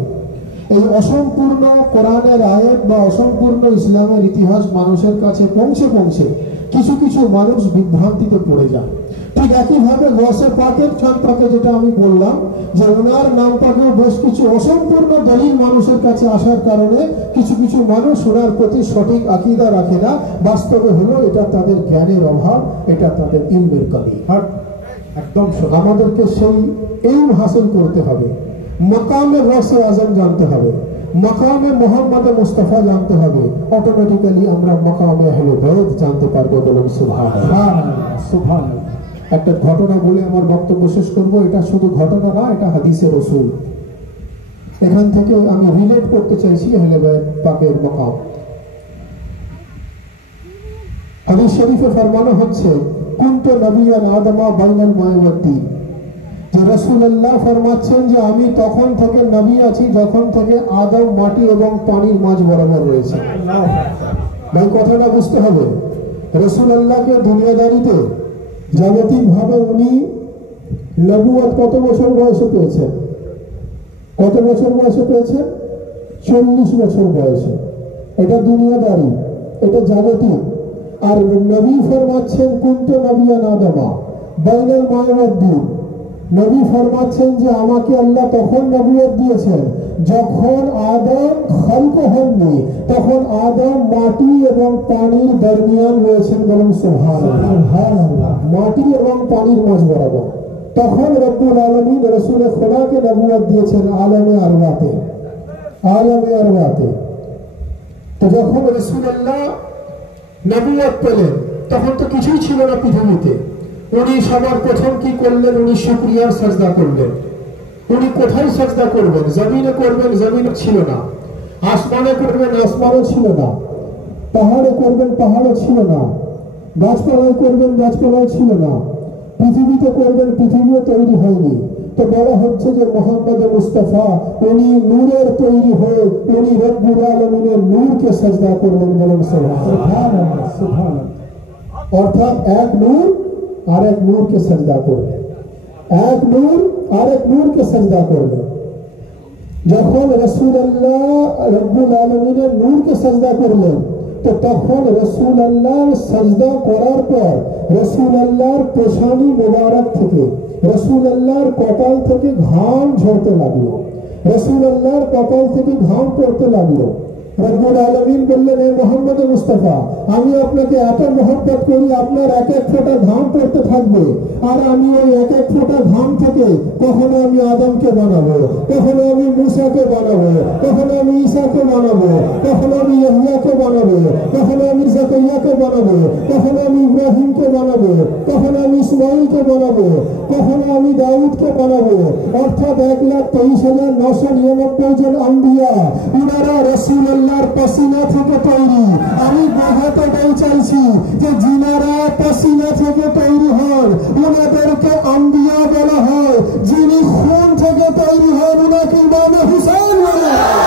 এই অসম্পূর্ণ কোরআনের আয়াত বা অসম্পূর্ণ ইসলামের ইতিহাস মানুষের কাছে পৌঁছে পৌঁছে কিছু কিছু মানুষ বিভ্রান্তিতে পড়ে যায়। ঠিক একইভাবে গৌসে পাকের সম্পর্কে যেটা আমি বললাম যে ওনার নাম পাকেও বেশ কিছু অসম্পূর্ণ দলিল মানুষের কাছে আসার কারণে কিছু কিছু মানুষ ওনার প্রতি সঠিক আকীদা রাখে না। বাস্তবে হলো এটা তাদের জ্ঞানের অভাব, এটা তাদের ইলমের কমি। আর একদম আমাদেরকে সেই ইলম হাসিল করতে হবে, মাকামে গৌসে আজম জানতে হবে, মাকামে মুহাম্মদ মুস্তাফা জানতে হবে, অটোমেটিক্যালি আমরা মাকামে আহলে বায়ত জানতে পারবো। বলুন সুবহানাল্লাহ, সুবহানাল্লাহ। একটা ঘটনা বলে আমার বক্তব্য শেষ করব। এটা শুধু ঘটনা না, এটা হাদিসে রাসূল। এখান থেকে আমি রিলেট করতে চাইছি আহলে বায়ত পাকের মাকাম। হাদিস শরীফে ফরমানো হচ্ছে কুনতু নবিয়ান আদমা বাইনাল মা'i ওয়াদ তিন, যে রাসূলুল্লাহ ফরমাচ্ছেন যে আমি তখন থেকে নবী আছি যখন থেকে আদম মাটি এবং পানির মাঝ বরাবর রয়েছে। ভাই কথাটা বুঝতে হবে, রাসূলুল্লাহকে দুনিয়াদারিতে জাগতিক ভাবে উনি নবুয়ত কত বছর বয়সে পেয়েছেন? কত বছর বয়সে পেয়েছেন? 40 বছর বয়সে। এটা দুনিয়াদারি, এটা জাগতিক। আর নবী ফরমাচ্ছেন কুনতু নবিয়ান আদমা বাইনাল মা'i ওয়াদ তিন, নবী ফরমাচ্ছেন যে আমাকে আল্লাহ তখন নবুয়ত দিয়েছেন যখন আদম খালক হননি, তখন আদম মাটি এবং পানির দরমিয়ান রয়েছেন। বলুন সুবহানাল্লাহ। মাটি এবং পানির মাঝ বরাবর তখন রব্বুল আলামিন রাসূল খোদাকে নবুয়ত দিয়েছেন আলমে আরওয়াতে, আলমে আরওয়াতে। তো যখন রাসূলুল্লাহ নবুয়ত পেলেন তখন তো কিছুই ছিল না পৃথিবীতে। উনি সবার প্রথম কি করলেন? উনি শুকরিয়ার সাজদা করলেন। উনি কোথায় সাজদা করবেন? জমিনে করবেন, জমিন ছিল না। আসমানে করবেন, আসমানও ছিল না। পাহাড়ে করবেন, পাহাড়ও ছিল না। গাছপালায় করবেন, গাছপালাও ছিল না। পৃথিবীতে করবেন, পৃথিবীও তৈরি হয়নি। তো বলা হচ্ছে যে মুহাম্মদ মুস্তাফা উনি নূরের তৈরি হয়ে উনি রব্বুল আলামিনের নূরকে সাজদা করলেন। বলেন সুবহানাল্লাহ, সুবহানাল্লাহ। অর্থাৎ এক নূর আর এক নূরকে সাজদা করলেন, এক নূর আর এক নূরকে সাজদা করলেন। যখন রাসূলুল্লাহ রব্বুল আলামিনের নূরকে সাজদা করলেন তো তখন রাসূলুল্লাহ সাজদা করার পর রাসূলুল্লাহর পেশানি মোবারক থেকে, রাসূলুল্লাহর কপাল থেকে ঘাম ঝরতে লাগলো, রাসূলুল্লাহর কপাল থেকে ঘাম পড়তে লাগলো। রব্বুল আলামিন বললেন, হে মুহাম্মদ মুস্তাফা আমি আপনাকে এত মহব্বত করি, আপনার এক এক ফোঁটা ঘাম পড়তে থাকবে। আর আমি ওই এক এক ফোঁটা ঘাম থেকে কখনো আমি আদমকে বানাবো, কখনো আমি মুসাকে বানাবো, কখনো আমি ঈসাকে বানাবো, কখনো আমি ইয়াহইয়াকে বানাবো, কখনো আমি জাকারিয়াকে বানাবো, কখনো আমি ইব্রাহিমকে বানাবো, কখনো আমি ইসমাঈলকে বানাবো, কখনো আমি দাউদকে বানাবো। অর্থাৎ 1,23,999 জন আম্বিয়া উনারা রাসূলুল্লাহর পাসিনা থেকে তৈরি। আমি বোঝাতে চাইছি যে যিনারা পাসিনা থেকে তৈরি হন উনাদেরকে আম্বিয়া বলা হয়, যিনি খুন থেকে তৈরি হন উনাকে ইমাম হুসাইন বলা হয়।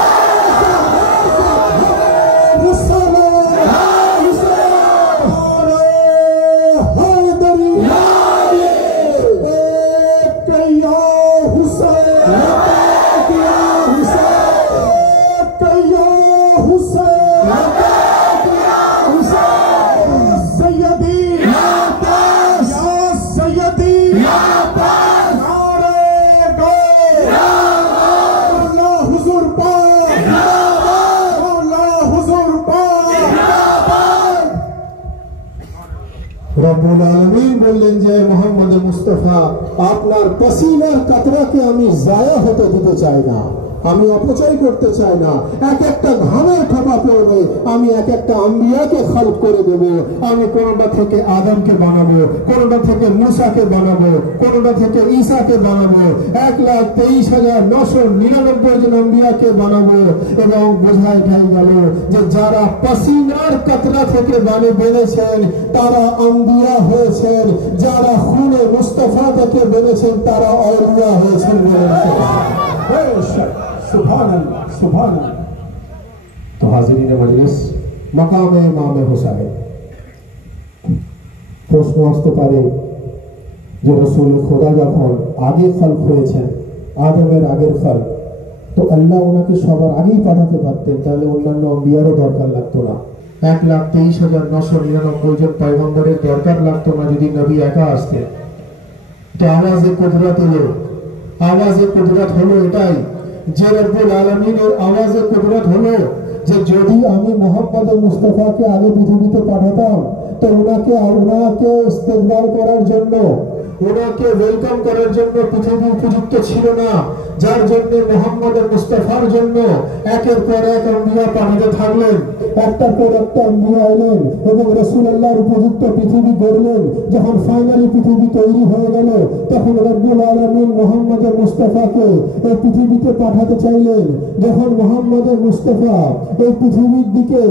রব্বুল আলামিন বললেন যে মুহাম্মদ মুস্তাফা আপনার পসিনার কাতরাকে আমি জায়া হতে দিতে চাই না, আমি অপচয় করতে চাই না। এক একটা ঘামের ফোঁটা পড়বে আমি এক একটা আম্বিয়াকে খালক করে দেব। আমি কোনটা থেকে আদমকে বানাবো, কোনটা থেকে মুসাকে বানাবো, কোনটা থেকে ঈসাকে বানাবো, 1,23,999 জন আম্বিয়াকে বানাবো। এবং বোঝাই গেল যে যারা পসিনার কাতরা থেকে বেনেছেন তারা আম্বিয়া হয়েছেন, যারা খুনে মুস্তাফা থেকে বেনেছেন তারা আউলিয়া হয়েছেন। সুবহানাল্লাহ, সুবহানাল্লাহ। তো হাজিরিন মজলিস, মাকামে ইমাম হুসাইন, প্রশ্ন আসতে পারে যে রাসূল খোদা যখন আগে খালক হয়েছেন, আদমের আগের খালক, তো আল্লাহ ওনাকে সবার আগেই পাঠাতে পারতেন, তাহলে অন্যান্য আম্বিয়ারও দরকার লাগতো না। 1,23,999 জন পয়গম্বরের দরকার লাগতো না যদি নবী একা আসতেন। তো আওয়াজে কুদরত এলো, আওয়াজে কুদরত হলো এটাই যে রব্বুল আলামিনের আওয়াজে কুদরত হলো যে যদি আমি মুহাম্মদ মুস্তাফাকে আগে পৃথিবীতে পাঠাতাম তো ওনাকে ইস্তেকবাল করার জন্য, ওনাকে ওয়েলকাম করার জন্য পৃথিবী উপযুক্ত ছিল না। যার জন্য মুহাম্মদ মুস্তাফার জন্য একের পর এক আম্বিয়া পাঠাতে থাকলেন, একটার পর একটা আম্বিয়া এলেন এবং রাসূলুল্লাহর উপযুক্ত পৃথিবী গড়লেন। যখন ফাইনালি পৃথিবী তৈরি হয়ে গেল তখন রব্বুল আলামিন মুহাম্মদ মুস্তাফাকে এই পৃথিবীতে পাঠাতে চাইলেন। যখন মুহাম্মদ মুস্তাফা এই পৃথিবীর দিকে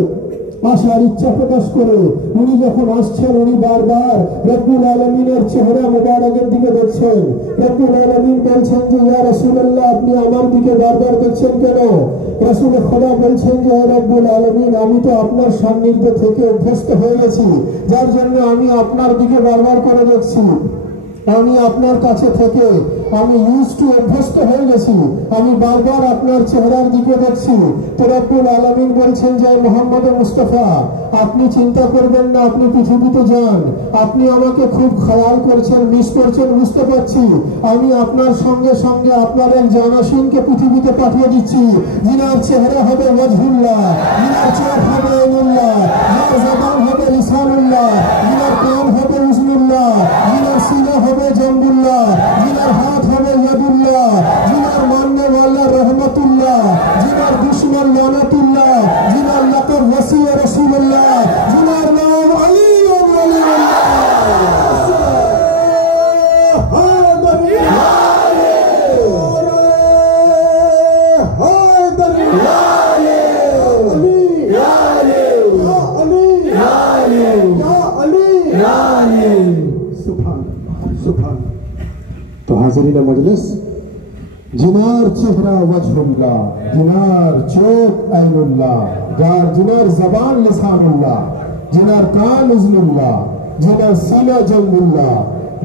আসার ইচ্ছা প্রকাশ করে উনি যখন আসছেন উনি বারবার রব্বুল আলামিনের চেহারা মুবারকের দিকে দেখছেন। রব্বুল আলামিন বলছেন যে ইয়া রাসূলুল্লাহ আপনি আমার দিকে বারবার দেখছেন কেন? রাসূল খোদা বলছেন যে ইয়া রব্বুল আলামিন আমি তো আপনার সান্নিধ্যে থেকে অভ্যস্ত হয়ে গেছি, যার জন্য আমি আপনার দিকে বারবার করে দেখছি। আমি আপনার কাছে থেকে আমি অভ্যস্ত হয়ে গেছি, আমি বারবার আপনার চেহারার দিকে দেখছি। তো রব্বুল আলামিন বলছেন যে মুহাম্মদ মুস্তাফা আপনি চিন্তা করবেন না, আপনি পৃথিবীতে যান, আপনি আমাকে খুব খেয়াল করছেন, মিস করছেন বুঝতে পারছি। আমি আপনার সঙ্গে সঙ্গে আপনার এক জানাশীনকে পৃথিবীতে পাঠিয়ে দিচ্ছি, যিনার চেহারা হবে ওয়াজহুল্লাহ, যিনার চোখ হবে আইনুল্লাহ, যিনার জবান হবে লিসানুল্লাহ, যিনার কান হবে উজনুল্লাহ, যিনার সিনা হবে জম্বুল্লাহ, যিনার হাত হবে ইয়াদুল্লাহ, যিনার মাননে ওয়ালা রহমতুল্লাহ, যিনার দুশমন লানাতুল্লাহ, যিনার লাকব ওয়াসি রাসূলুল্লাহ, যিনার নাম আলী ওয়ালিউল্লাহ। तो हाजिरीन मजलिस जिनार चेहरा वजहुल्लाह, जिनार चोक ऐनुल्लाह, जिनार जबान लिसानुल्लाह, जिनार कान उज़नुल्लाह, जिनार सीना जंगुल्लाह,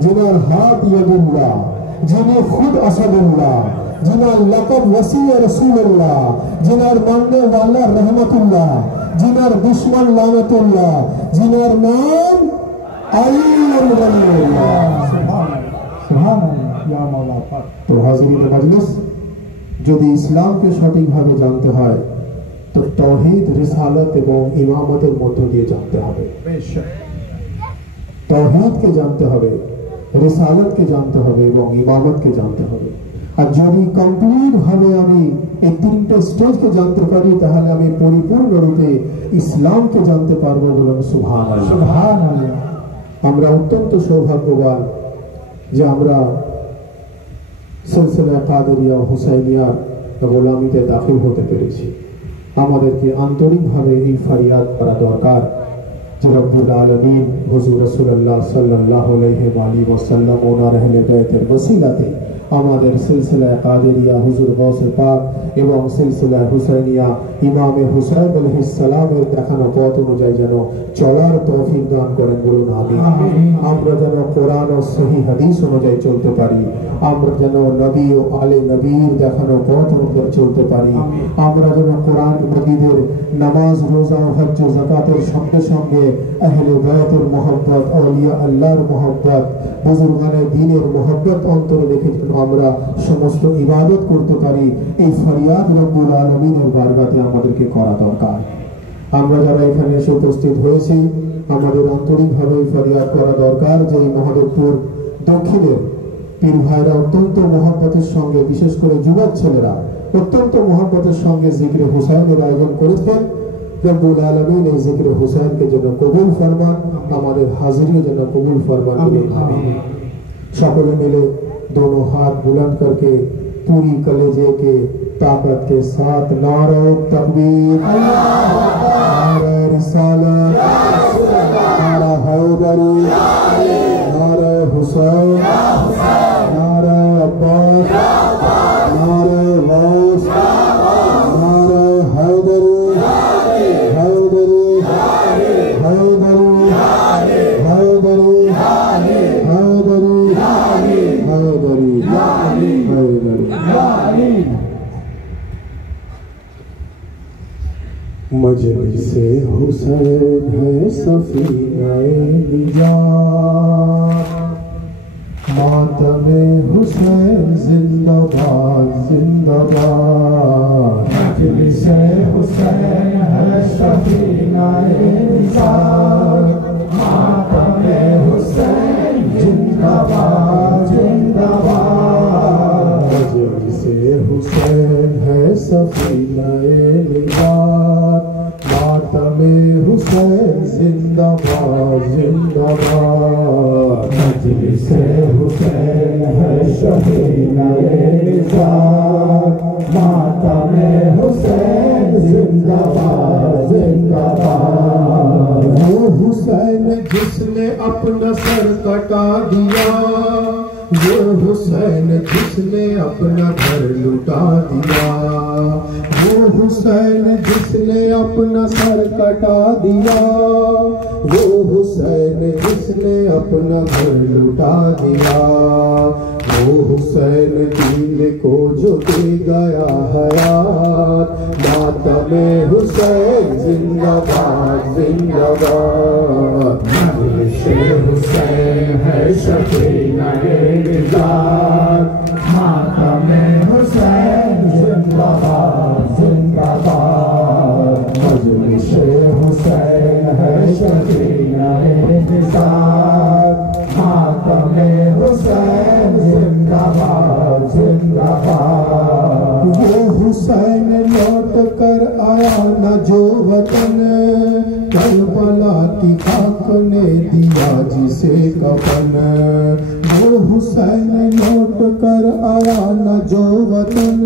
जिनार हाथ यदुल्लाह, जिन्हें खुद असदुल्लाह, जिनार लक़ब वसी रसूलुल्लाह, जिनार मानने वाला रहमतुल्लाह, जिनार दुश्मन लानतुल्लाह, जिनार नाम अली वलियुल्लाह। तो हाजिरीन मजलिस যদি ইসলামকে সঠিকভাবে জানতে হয় তো তাওহীদ, রিসালাত এবং ইমামতের মধ্য দিয়ে জানতে হবে। তাওহীদকে জানতে হবে, রিসালাতকে জানতে হবে এবং ইমামতকে জানতে হবে। আর যদি কমপ্লিট ভাবে আমি এই তিনটে স্টেজকে জানতে পারি তাহলে আমি পরিপূর্ণরূপে ইসলামকে জানতে পারবো। বলুন সুবহানাল্লাহ। সুবহানাল্লাহ। আমরা অত্যন্ত সৌভাগ্যবান যে আমরা সিলসিলা কাদেরিয়া হুসাইনিয়ার গোলামিতে দাখিল হতে পেরেছি। আমাদেরকে আন্তরিকভাবে এই ফরিয়াদ করা দরকার যে রব্বুল আলামিন হুজুর রাসূলুল্লাহ সাল্লাল্লাহু আলাইহি ওয়াসাল্লাম ওনার আহলে বাইতের ওসিলাতে আমাদের সিলসিলা কাদেরিয়া হুজুর গৌসে পাক এবং সিলসিলা হুসাইনিয়া ইমামে হুসাইন আলাইহিস সালামের দেখানো পথ অনুযায়ী যেন চলার তৌফিক দান করেন। বলুন আমিন। আমরা যেন কোরআন ও সহিহ হাদিস অনুযায়ী চলতে পারি, আমরা যেন নবী ও আলে নবীর দেখানো পথ অনুযায়ী চলতে পারি, আমরা যেন কোরআন মাজিদের নামাজ, রোজা ও হজ ও যাকাতের সঙ্গে সঙ্গে আহলে বাইতের মহব্বত, আউলিয়া আল্লাহর মহব্বত, বুজুর্গানে দ্বীনের মহব্বত অন্তরে রেখে যেন আমরা সমস্ত ইবাদত করতে পারি। এই ফরিয়াদ রব্বুল আলামিনের বারগাতে আমাদেরকে করা দরকার। আমরা যারা এখানে এসে উপস্থিত হয়েছি আমাদের আন্তরিকভাবে ফরিয়াদ করা দরকার যে এই মহাদেবপুর দক্ষিণের পীর ভাইরা অত্যন্ত মহব্বতের সঙ্গে, বিশেষ করে যুবক ছেলেরা অত্যন্ত মহব্বতের সঙ্গে জিক্রে হুসাইনের আয়োজন করেছেন। রব্বুল আলামিন এই জিক্রে হুসাইনকে যেন কবুল ফরমান, আমাদের হাজিরিও যেন কবুল ফরমান। সকলে मिले दोनों हाथ बुलंद करके पूरी कलेजे के ताकत के साथ नारा तकबीर, नारा रिसालत, नारा हैदरी, नारा हुसैन, नारा अब्बास, नारा गौस, नारा हैदरी, हैदरी, हैदरी, हैदरी, मजलिसे हुसैन है सफीनाए निजात, मातमे हुसैन जिंदाबाद जिंदाबाद। मजलिसे हुसैन है सफीनाए निजात, मातमे हुसैन जिंदाबाद जिंदाबाद। मजलिसे हुसैन है सफीनाए निजात, मातमे हुसैन जिंदाबाद जिंदाबाद। मजलिसे हुसैन है सफीनाए निजात, मातमे हुसैन जिंदाबाद जिंदाबाद। सर कटा दिया, वो हुसैन जिसने अपना घर लुटा दिया, वो हुसैन जिसने अपना सर कटा दिया, वो हुसैन जिसने अपना घर लुटा दिया, वो हुसैन दीन को जो दे गया हयात, मातमे हुसैन जिंदाबाद जिंदाबाद। हुसैन है शफीए निजात, मातमे हुसैन जिंदाबाद जिंदाबाद। मजलिस हुसैन है शफीए निजात, मातमे हुसैन जिंदाबाद जिंदाबाद। वो हुसैन लौट कर आया न जो वतन, करबला की खाक ने दिया जिसे कफन। वो हुसैन लौट कर आया न जो वतन,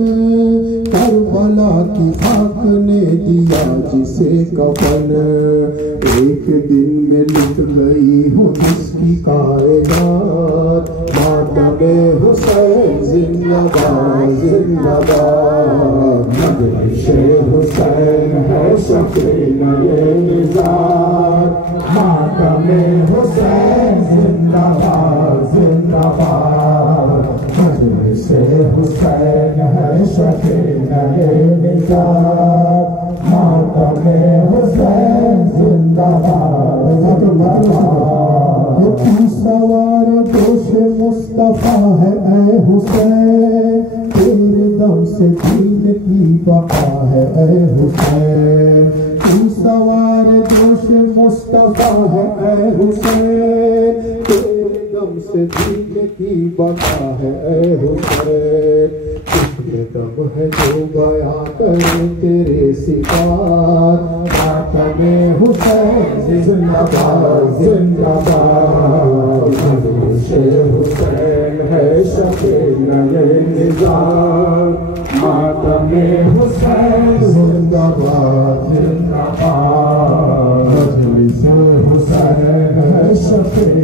करबला की खाक ने दिया जिसे कफन। एक दिन में लुट गई हो जिसकी कायनात, मातमे हुसैन जिंदाबाद जिंदाबाद। मजलिस हुसैन है शफीए निजात, मातमे हुसैन जिंदाबाद जिंदाबाद। मजलिस हुसैन है शफीए निजात, मातमे हुसैन जिंदाबाद जिंदाबाद। तू सवार दोष मुस्तफा है ऐ हुसैन, तेरे दम से दीन की बका है ऐ हुसैन। तू सवार दोष मुस्तफा है ऐ हुसैन, तेरे दम से दीन की बका है ऐ हुसैन। किसके दम है जो बयां करे तेरे सिफात, मातमे हुसैन जिंदाबाद जिंदाबाद। मजलिस हुसैन है शफीए निजात, मातमे हुसैन जिंदाबाद जिंदाबाद। मजलिस हुसैन है शफीए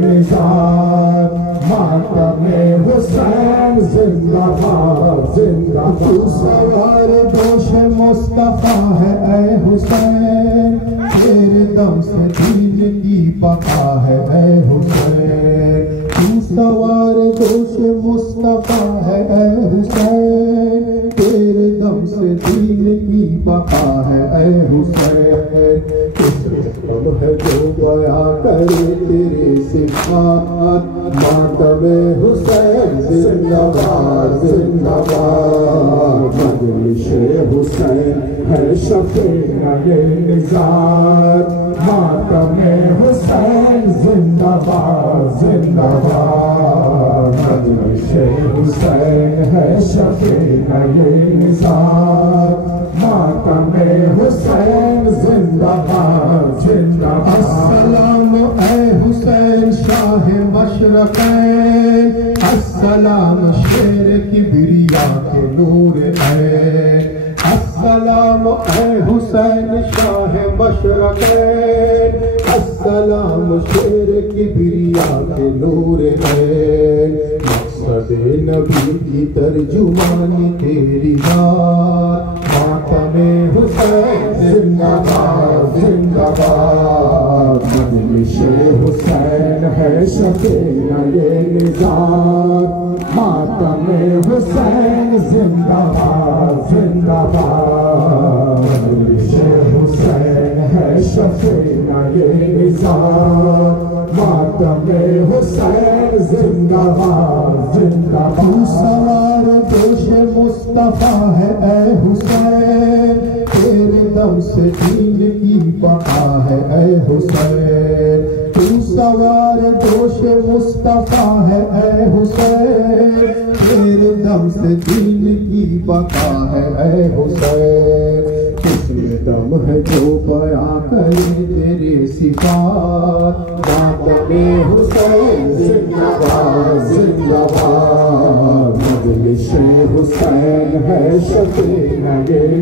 निजात, मातमे हुसैन जिंदाबाद जिंदाबाद। तू सवार दोष मुस्तफा है ऐ हुसैन, तेरे दम से दीन की बका है ऐ हुसैन। तू सवार दोष मुस्तफा है ऐ हुसैन, तेरे दम से दीन की बका है ऐ हुसैन। किसम है जो बया करे तेरे सिफात, मातमे हुसैन जिंदाबाद जिंदाबाद। मजलिस हुसैन है शफीए निजात, मातमे हुसैन जिंदाबाद जिंदाबाद। मजलिस हुसैन है शफीए निजात, मातमे हुसैन जिंदाबाद जिंदाबाद। अस्सलाम ऐ हुसैन शाह मशरक़ैन, अस्सलाम शेर किबरिया के नूर ऐन। अस्सलाम ऐ हुसैन शाह मशरक़ैन, अस्सलाम शेर किबरिया के नूर ऐन। मकसद नबी की तर्जुमानी तेरी बात, मातमे हुसैन जिंदाबाद जिंदाबाद। मजलिस हुसैन है शफीए निजात, मातमे हुसैन जिंदाबाद जिंदाबाद। मजलिस हुसैन है शफीए निजात, मातमे हुसैन जिंदाबाद जिंदाबाद। तू सवार दोष मुस्तफा है ऐ हुसैन, तेरे दम से दीन की बका है ऐ हुसैन। तू सवार दोष मुस्तफा है ऐ हुसैन, तेरे दम से दीन की बका है ऐ हुसैन। किसमें दम है जो बयां करे तेरे सिफात, मातमे हुसैन जिंदाबाद जिंदाबाद। मजलिस हुसैन है शफीए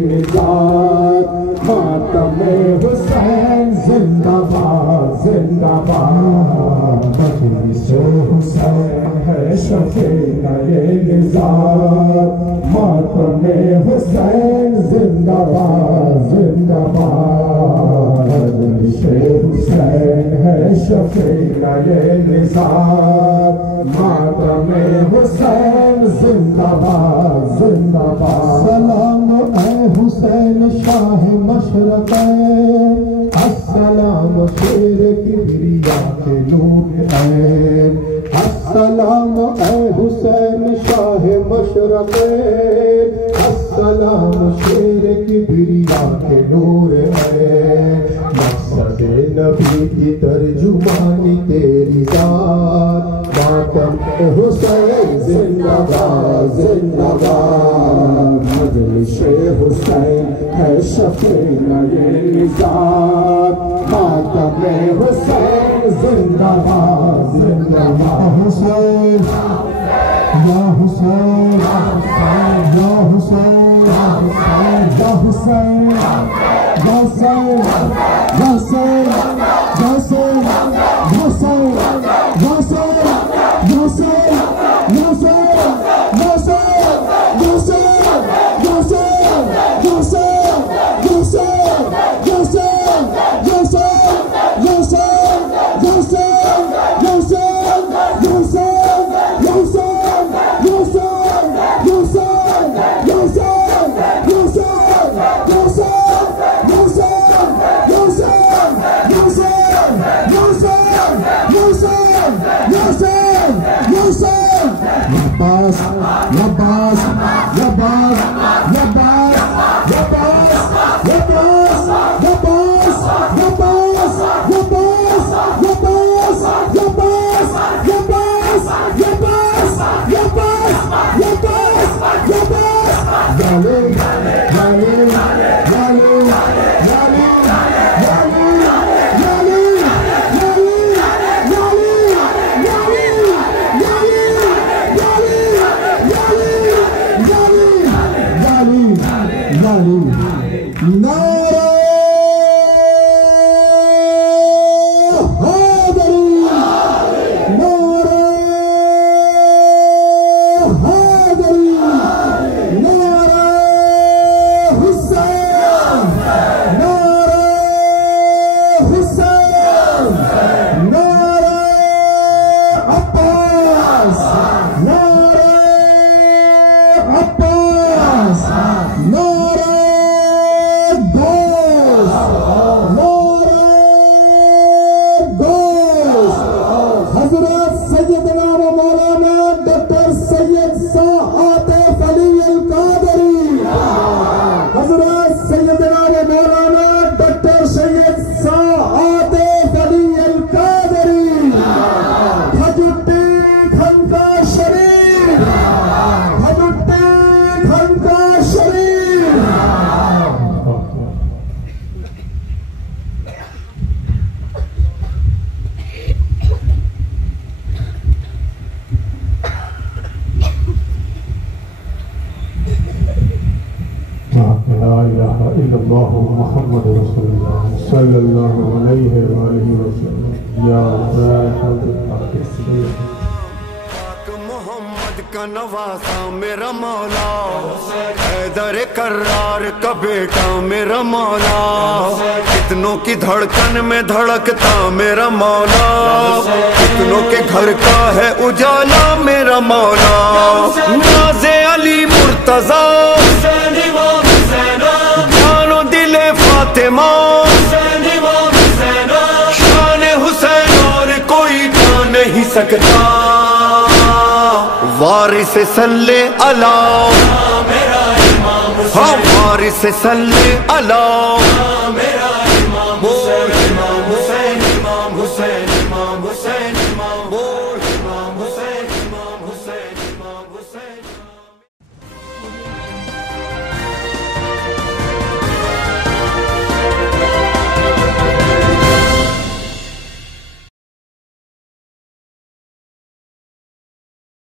निजात, मातमे हुसैन जिंदाबाद जिंदाबाद। शफीना ये निज़ार, मातमे हुसैन जिंदाबाद जिंदाबाद। नज़्र हुसैन है शफीना ये निज़ार, मातमे हुसैन जिंदाबाद जिंदाबाद। सलाम ऐ हुसैन शाह मशरक़ैन, अस्सलाम शेर किबरिया के नूर ऐन। अस्सलाम ऐ हुसैन शाह मशरक़ैन, अस्सलाम शेर किबरिया के नूर ऐन। मक़सद नबी की तर्जुमानी तेरी ज़ात, मातम हुसैन जिंदाबाद जिंदाबाद। मजलिस हुसैन है शफीना ये निज़ार, मातम हुसैन जिंदाबाद जिंदाबाद। हुसैन या हुसैन या हुसैन या हुसैन या हुसैन या हुसैन या हुसैन या मोहम्मद का नवासा मेरा मौला, हैदर कर्रार का बेटा मेरा मौला, कितनों की धड़कन में धड़कता मेरा मौला, कितनों के घर का है उजाला मेरा मौला। नाज़े अली मुर्तज़ा जानो दिले फातिमा, शान हुसैन और कोई पा नहीं सकता। वारिस सल्ले अला, हाँ वारिस सल्ले अला।